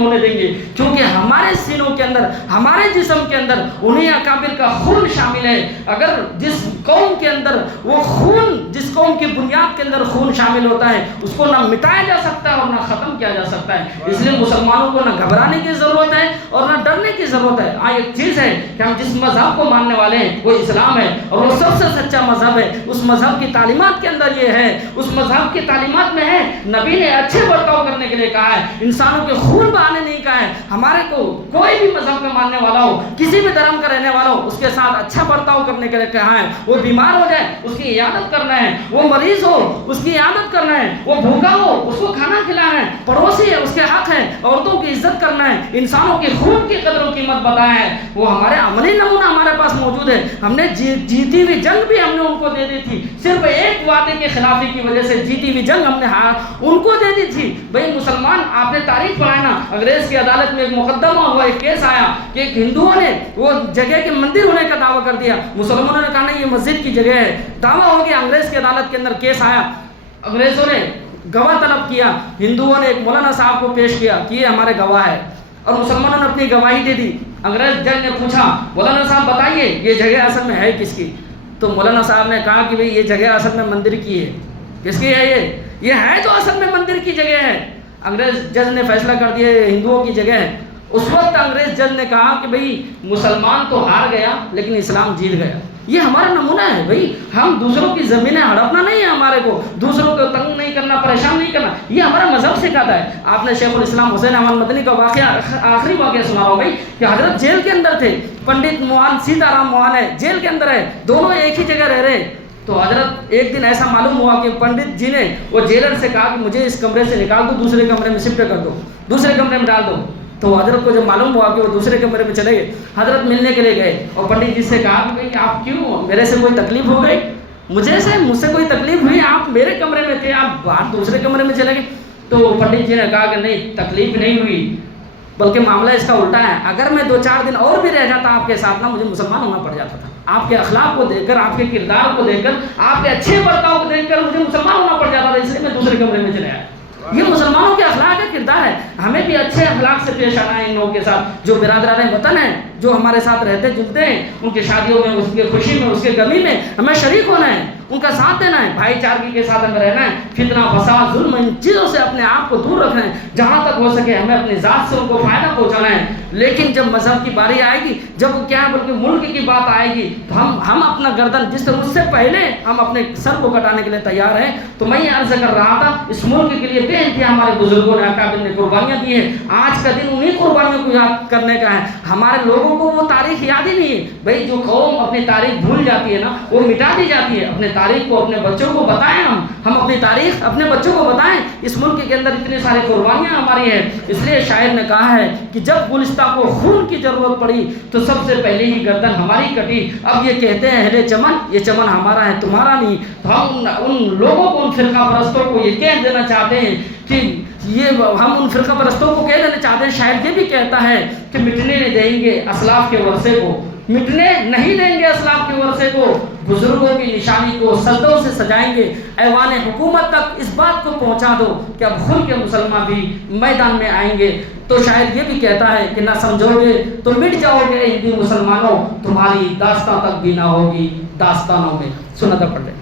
کیونکہ ہمارے سینوں کے اندر، ہمارے جسم کے اندر انہیں اکابر کا خون شامل ہے۔ اگر جس قوم کے اندر وہ خون، جس قوم کی بنیاد کے اندر خون شامل ہوتا ہے، اس کو نہ مٹایا جا سکتا ہے اور نہ ختم کیا جا سکتا ہے۔ اس لیے مسلمانوں کو نہ گھبرانے کی ضرورت ہے اور نہ ڈرنے کی ضرورت ہے۔ ایک چیز ہے کہ ہم جس مذہب کو ماننے والے ہیں وہ اسلام ہے، اور وہ سب سے سچا مذہب ہے۔ اس مذہب کی تعلیمات کے اندر یہ ہے، اس مذہب کی تعلیمات میں ہے، نبی نے اچھے برتاؤ کرنے کے لیے کہا ہے، انسانوں کے خون بہانے نہیں کہا ہے۔ ہمارے کو کوئی بھی مذہب کا ماننے والا ہو، کسی بھی دھرم کا رہنے والا ہو، اس کے ساتھ اچھا برتاؤ کرنے کے لیے کہا ہے۔ وہ بیمار ہو جائے اس کی عیادت کرنا ہے، وہ مریض ہو اس کی عیادت کرنا ہے، وہ بھوکا ہو اس کو کھانا کھلانا ہے، پڑوسی ہے اس کے حق ہے، عورتوں کی عزت کرنا ہے، انسانوں کے خون کی قدر و قیمت بتایا ہے۔ وہ ہمارے عملی نمونہ ہمارے پاس موجود ہے۔ ہم نے جیتی ہوئی جنگ بھی ہم نے ان کو دے دی تھی، صرف ایک وعدے کی خلافی کی وجہ سے جیتی ہوئی جنگ ہم نے ان کو دے دی تھی۔ بھائی مسلمان، آپ نے تاریخ پڑھا ہے نا، انگریز کی عدالت میں ایک مقدمہ ہوا، ایک کیس آیا کہ ایک ہندوؤں نے وہ جگہ کے مندر ہونے کا دعویٰ کر دیا، مسلمانوں نے کہا نہیں یہ مسجد کی جگہ ہے۔ دعویٰ ہو گیا، انگریز کی عدالت کے اندر کیس آیا، انگریزوں نے گواہ طلب کیا، ہندوؤں نے ایک مولانا صاحب کو پیش کیا کہ یہ ہمارے گواہ ہے، اور مسلمانوں نے اپنی گواہی دے دی۔ انگریز جج نے پوچھا مولانا صاحب بتائیے یہ جگہ اصل میں ہے کس کی؟ تو مولانا صاحب نے کہا کہ بھئی یہ جگہ اصل میں مندر کی ہے۔ کس کی ہے یہ ہے تو اصل میں مندر کی جگہ ہے۔ انگریز جج نے فیصلہ کر دیا یہ ہندوؤں کی جگہ ہے۔ اس وقت انگریز جج نے کہا کہ بھئی مسلمان تو ہار گیا لیکن اسلام جیت گیا۔ یہ ہمارا نمونہ ہے بھئی، ہم دوسروں کی زمینیں ہڑپنا نہیں ہے، ہمارے کو دوسروں کو تنگ نہیں کرنا، پریشان نہیں کرنا، یہ ہمارا مذہب سکھاتا ہے۔ آپ نے شیخ الاسلام حسین احمد مدنی کا واقعہ، آخری واقعہ سنا ہو بھائی، کہ حضرت جیل کے اندر تھے، پنڈت موہن سیتا رام موہن ہے جیل کے اندر ہے، دونوں ایک ہی جگہ رہ رہے ہیں۔ تو حضرت ایک دن ایسا معلوم ہوا کہ پنڈت جی نے وہ جیلر سے کہا کہ مجھے اس کمرے سے نکال دو، دوسرے کمرے میں شفٹ کر دو، دوسرے کمرے میں ڈال دو۔ تو حضرت کو جب معلوم ہوا کہ وہ دوسرے کمرے میں چلے گئے، حضرت ملنے کے لیے گئے اور پنڈت جی سے کہا کہ بھئی آپ کیوں، میرے سے کوئی تکلیف ہو گئی؟ مجھ سے کوئی تکلیف ہوئی؟ آپ میرے کمرے میں تھے، آپ باہر دوسرے کمرے میں چلے گئے۔ تو پنڈت جی نے کہا کہ نہیں، تکلیف نہیں ہوئی، بلکہ معاملہ اس کا الٹا ہے، اگر میں 2-4 دن اور بھی رہ جاتا آپ کے ساتھ نا، مجھے مسلمان ہونا پڑ جاتا تھا۔ آپ کے اخلاق کو دیکھ کر، آپ کے کردار کو دیکھ کر، آپ کے اچھے برتاؤ کو دیکھ کر مجھے مسلمان ہونا پڑ جاتا تھا، اس لیے میں دوسرے کمرے میں چلے آیا۔ یہ مسلمانوں کے اخلاق کا کردار ہے، ہمیں بھی اچھے اخلاق سے پیش آنا ہے ان لوگوں کے ساتھ جو برادران وطن ہیں، جو ہمارے ساتھ رہتے جلتے ہیں، ان کی شادیوں میں، اس کی خوشی میں، اس کے غمی میں ہمیں شریک ہونا ہے، ان کا ساتھ دینا ہے، بھائی چارگی کے ساتھ ہمیں رہنا ہے، فتنہ فساد ظلم ان چیزوں سے اپنے آپ کو دور رکھنا ہے، جہاں تک ہو سکے ہمیں اپنی ذات سے ان کو فائدہ پہنچانا ہے۔ لیکن جب مذہب کی باری آئے گی، جب کیا بلکہ ملک کی بات آئے گی، تو ہم اپنا گردن، جس طرح اس سے پہلے ہم اپنے سر کو کٹانے کے لیے تیار ہیں۔ تو میں یہ عرض کر رہا تھا، اس ملک کے لیے بے انتہا ہمارے بزرگوں نے، اکابر نے قربانیاں دی ہیں۔ آج کا دن انہیں قربانیوں کو یاد کرنے کا ہے۔ ہمارے لوگوں کو وہ تاریخ یاد ہی نہیں ہے بھائی، جو قوم اپنی تاریخ بھول جاتی ہے نا، وہ مٹا دی جاتی ہے۔ اپنے تاریخ کو اپنے بچوں کو بتائیں، ہم اپنی تاریخ اپنے بچوں کو بتائیں۔ اس ملک کے اندر اتنی ساری قربانیاں ہماری ہیں، اس لیے شاعر نے کہا ہے کہ جب گلستہ کو خون کی ضرورت پڑی تو سب سے پہلے ہی گردن ہماری کٹی۔ اب یہ کہتے ہیں اہل چمن، یہ چمن ہمارا ہے تمہارا نہیں۔ تو ہم ان لوگوں کو، ان فرقہ پرستوں کو یہ کہہ دینا چاہتے ہیں کہ ہم ان فرقہ پرستوں کو کہہ دینا چاہتے ہیں، شاعر یہ بھی کہتا ہے کہ مٹنے نہیں دیں گے اسلاف کے ورثے کو، مٹنے نہیں دیں گے اسلاف کے ورثے کو، بزرگوں کی نشانی کو سجدوں سے سجائیں گے، ایوان حکومت تک اس بات کو پہنچا دو کہ اب کھل کے مسلمان بھی میدان میں آئیں گے۔ تو شاعر یہ بھی کہتا ہے کہ نہ سمجھو گے تو مٹ جاؤ گے ہندو مسلمانوں، تمہاری داستان تک بھی نہ ہوگی داستانوں میں۔ سنت پڑھ لیں۔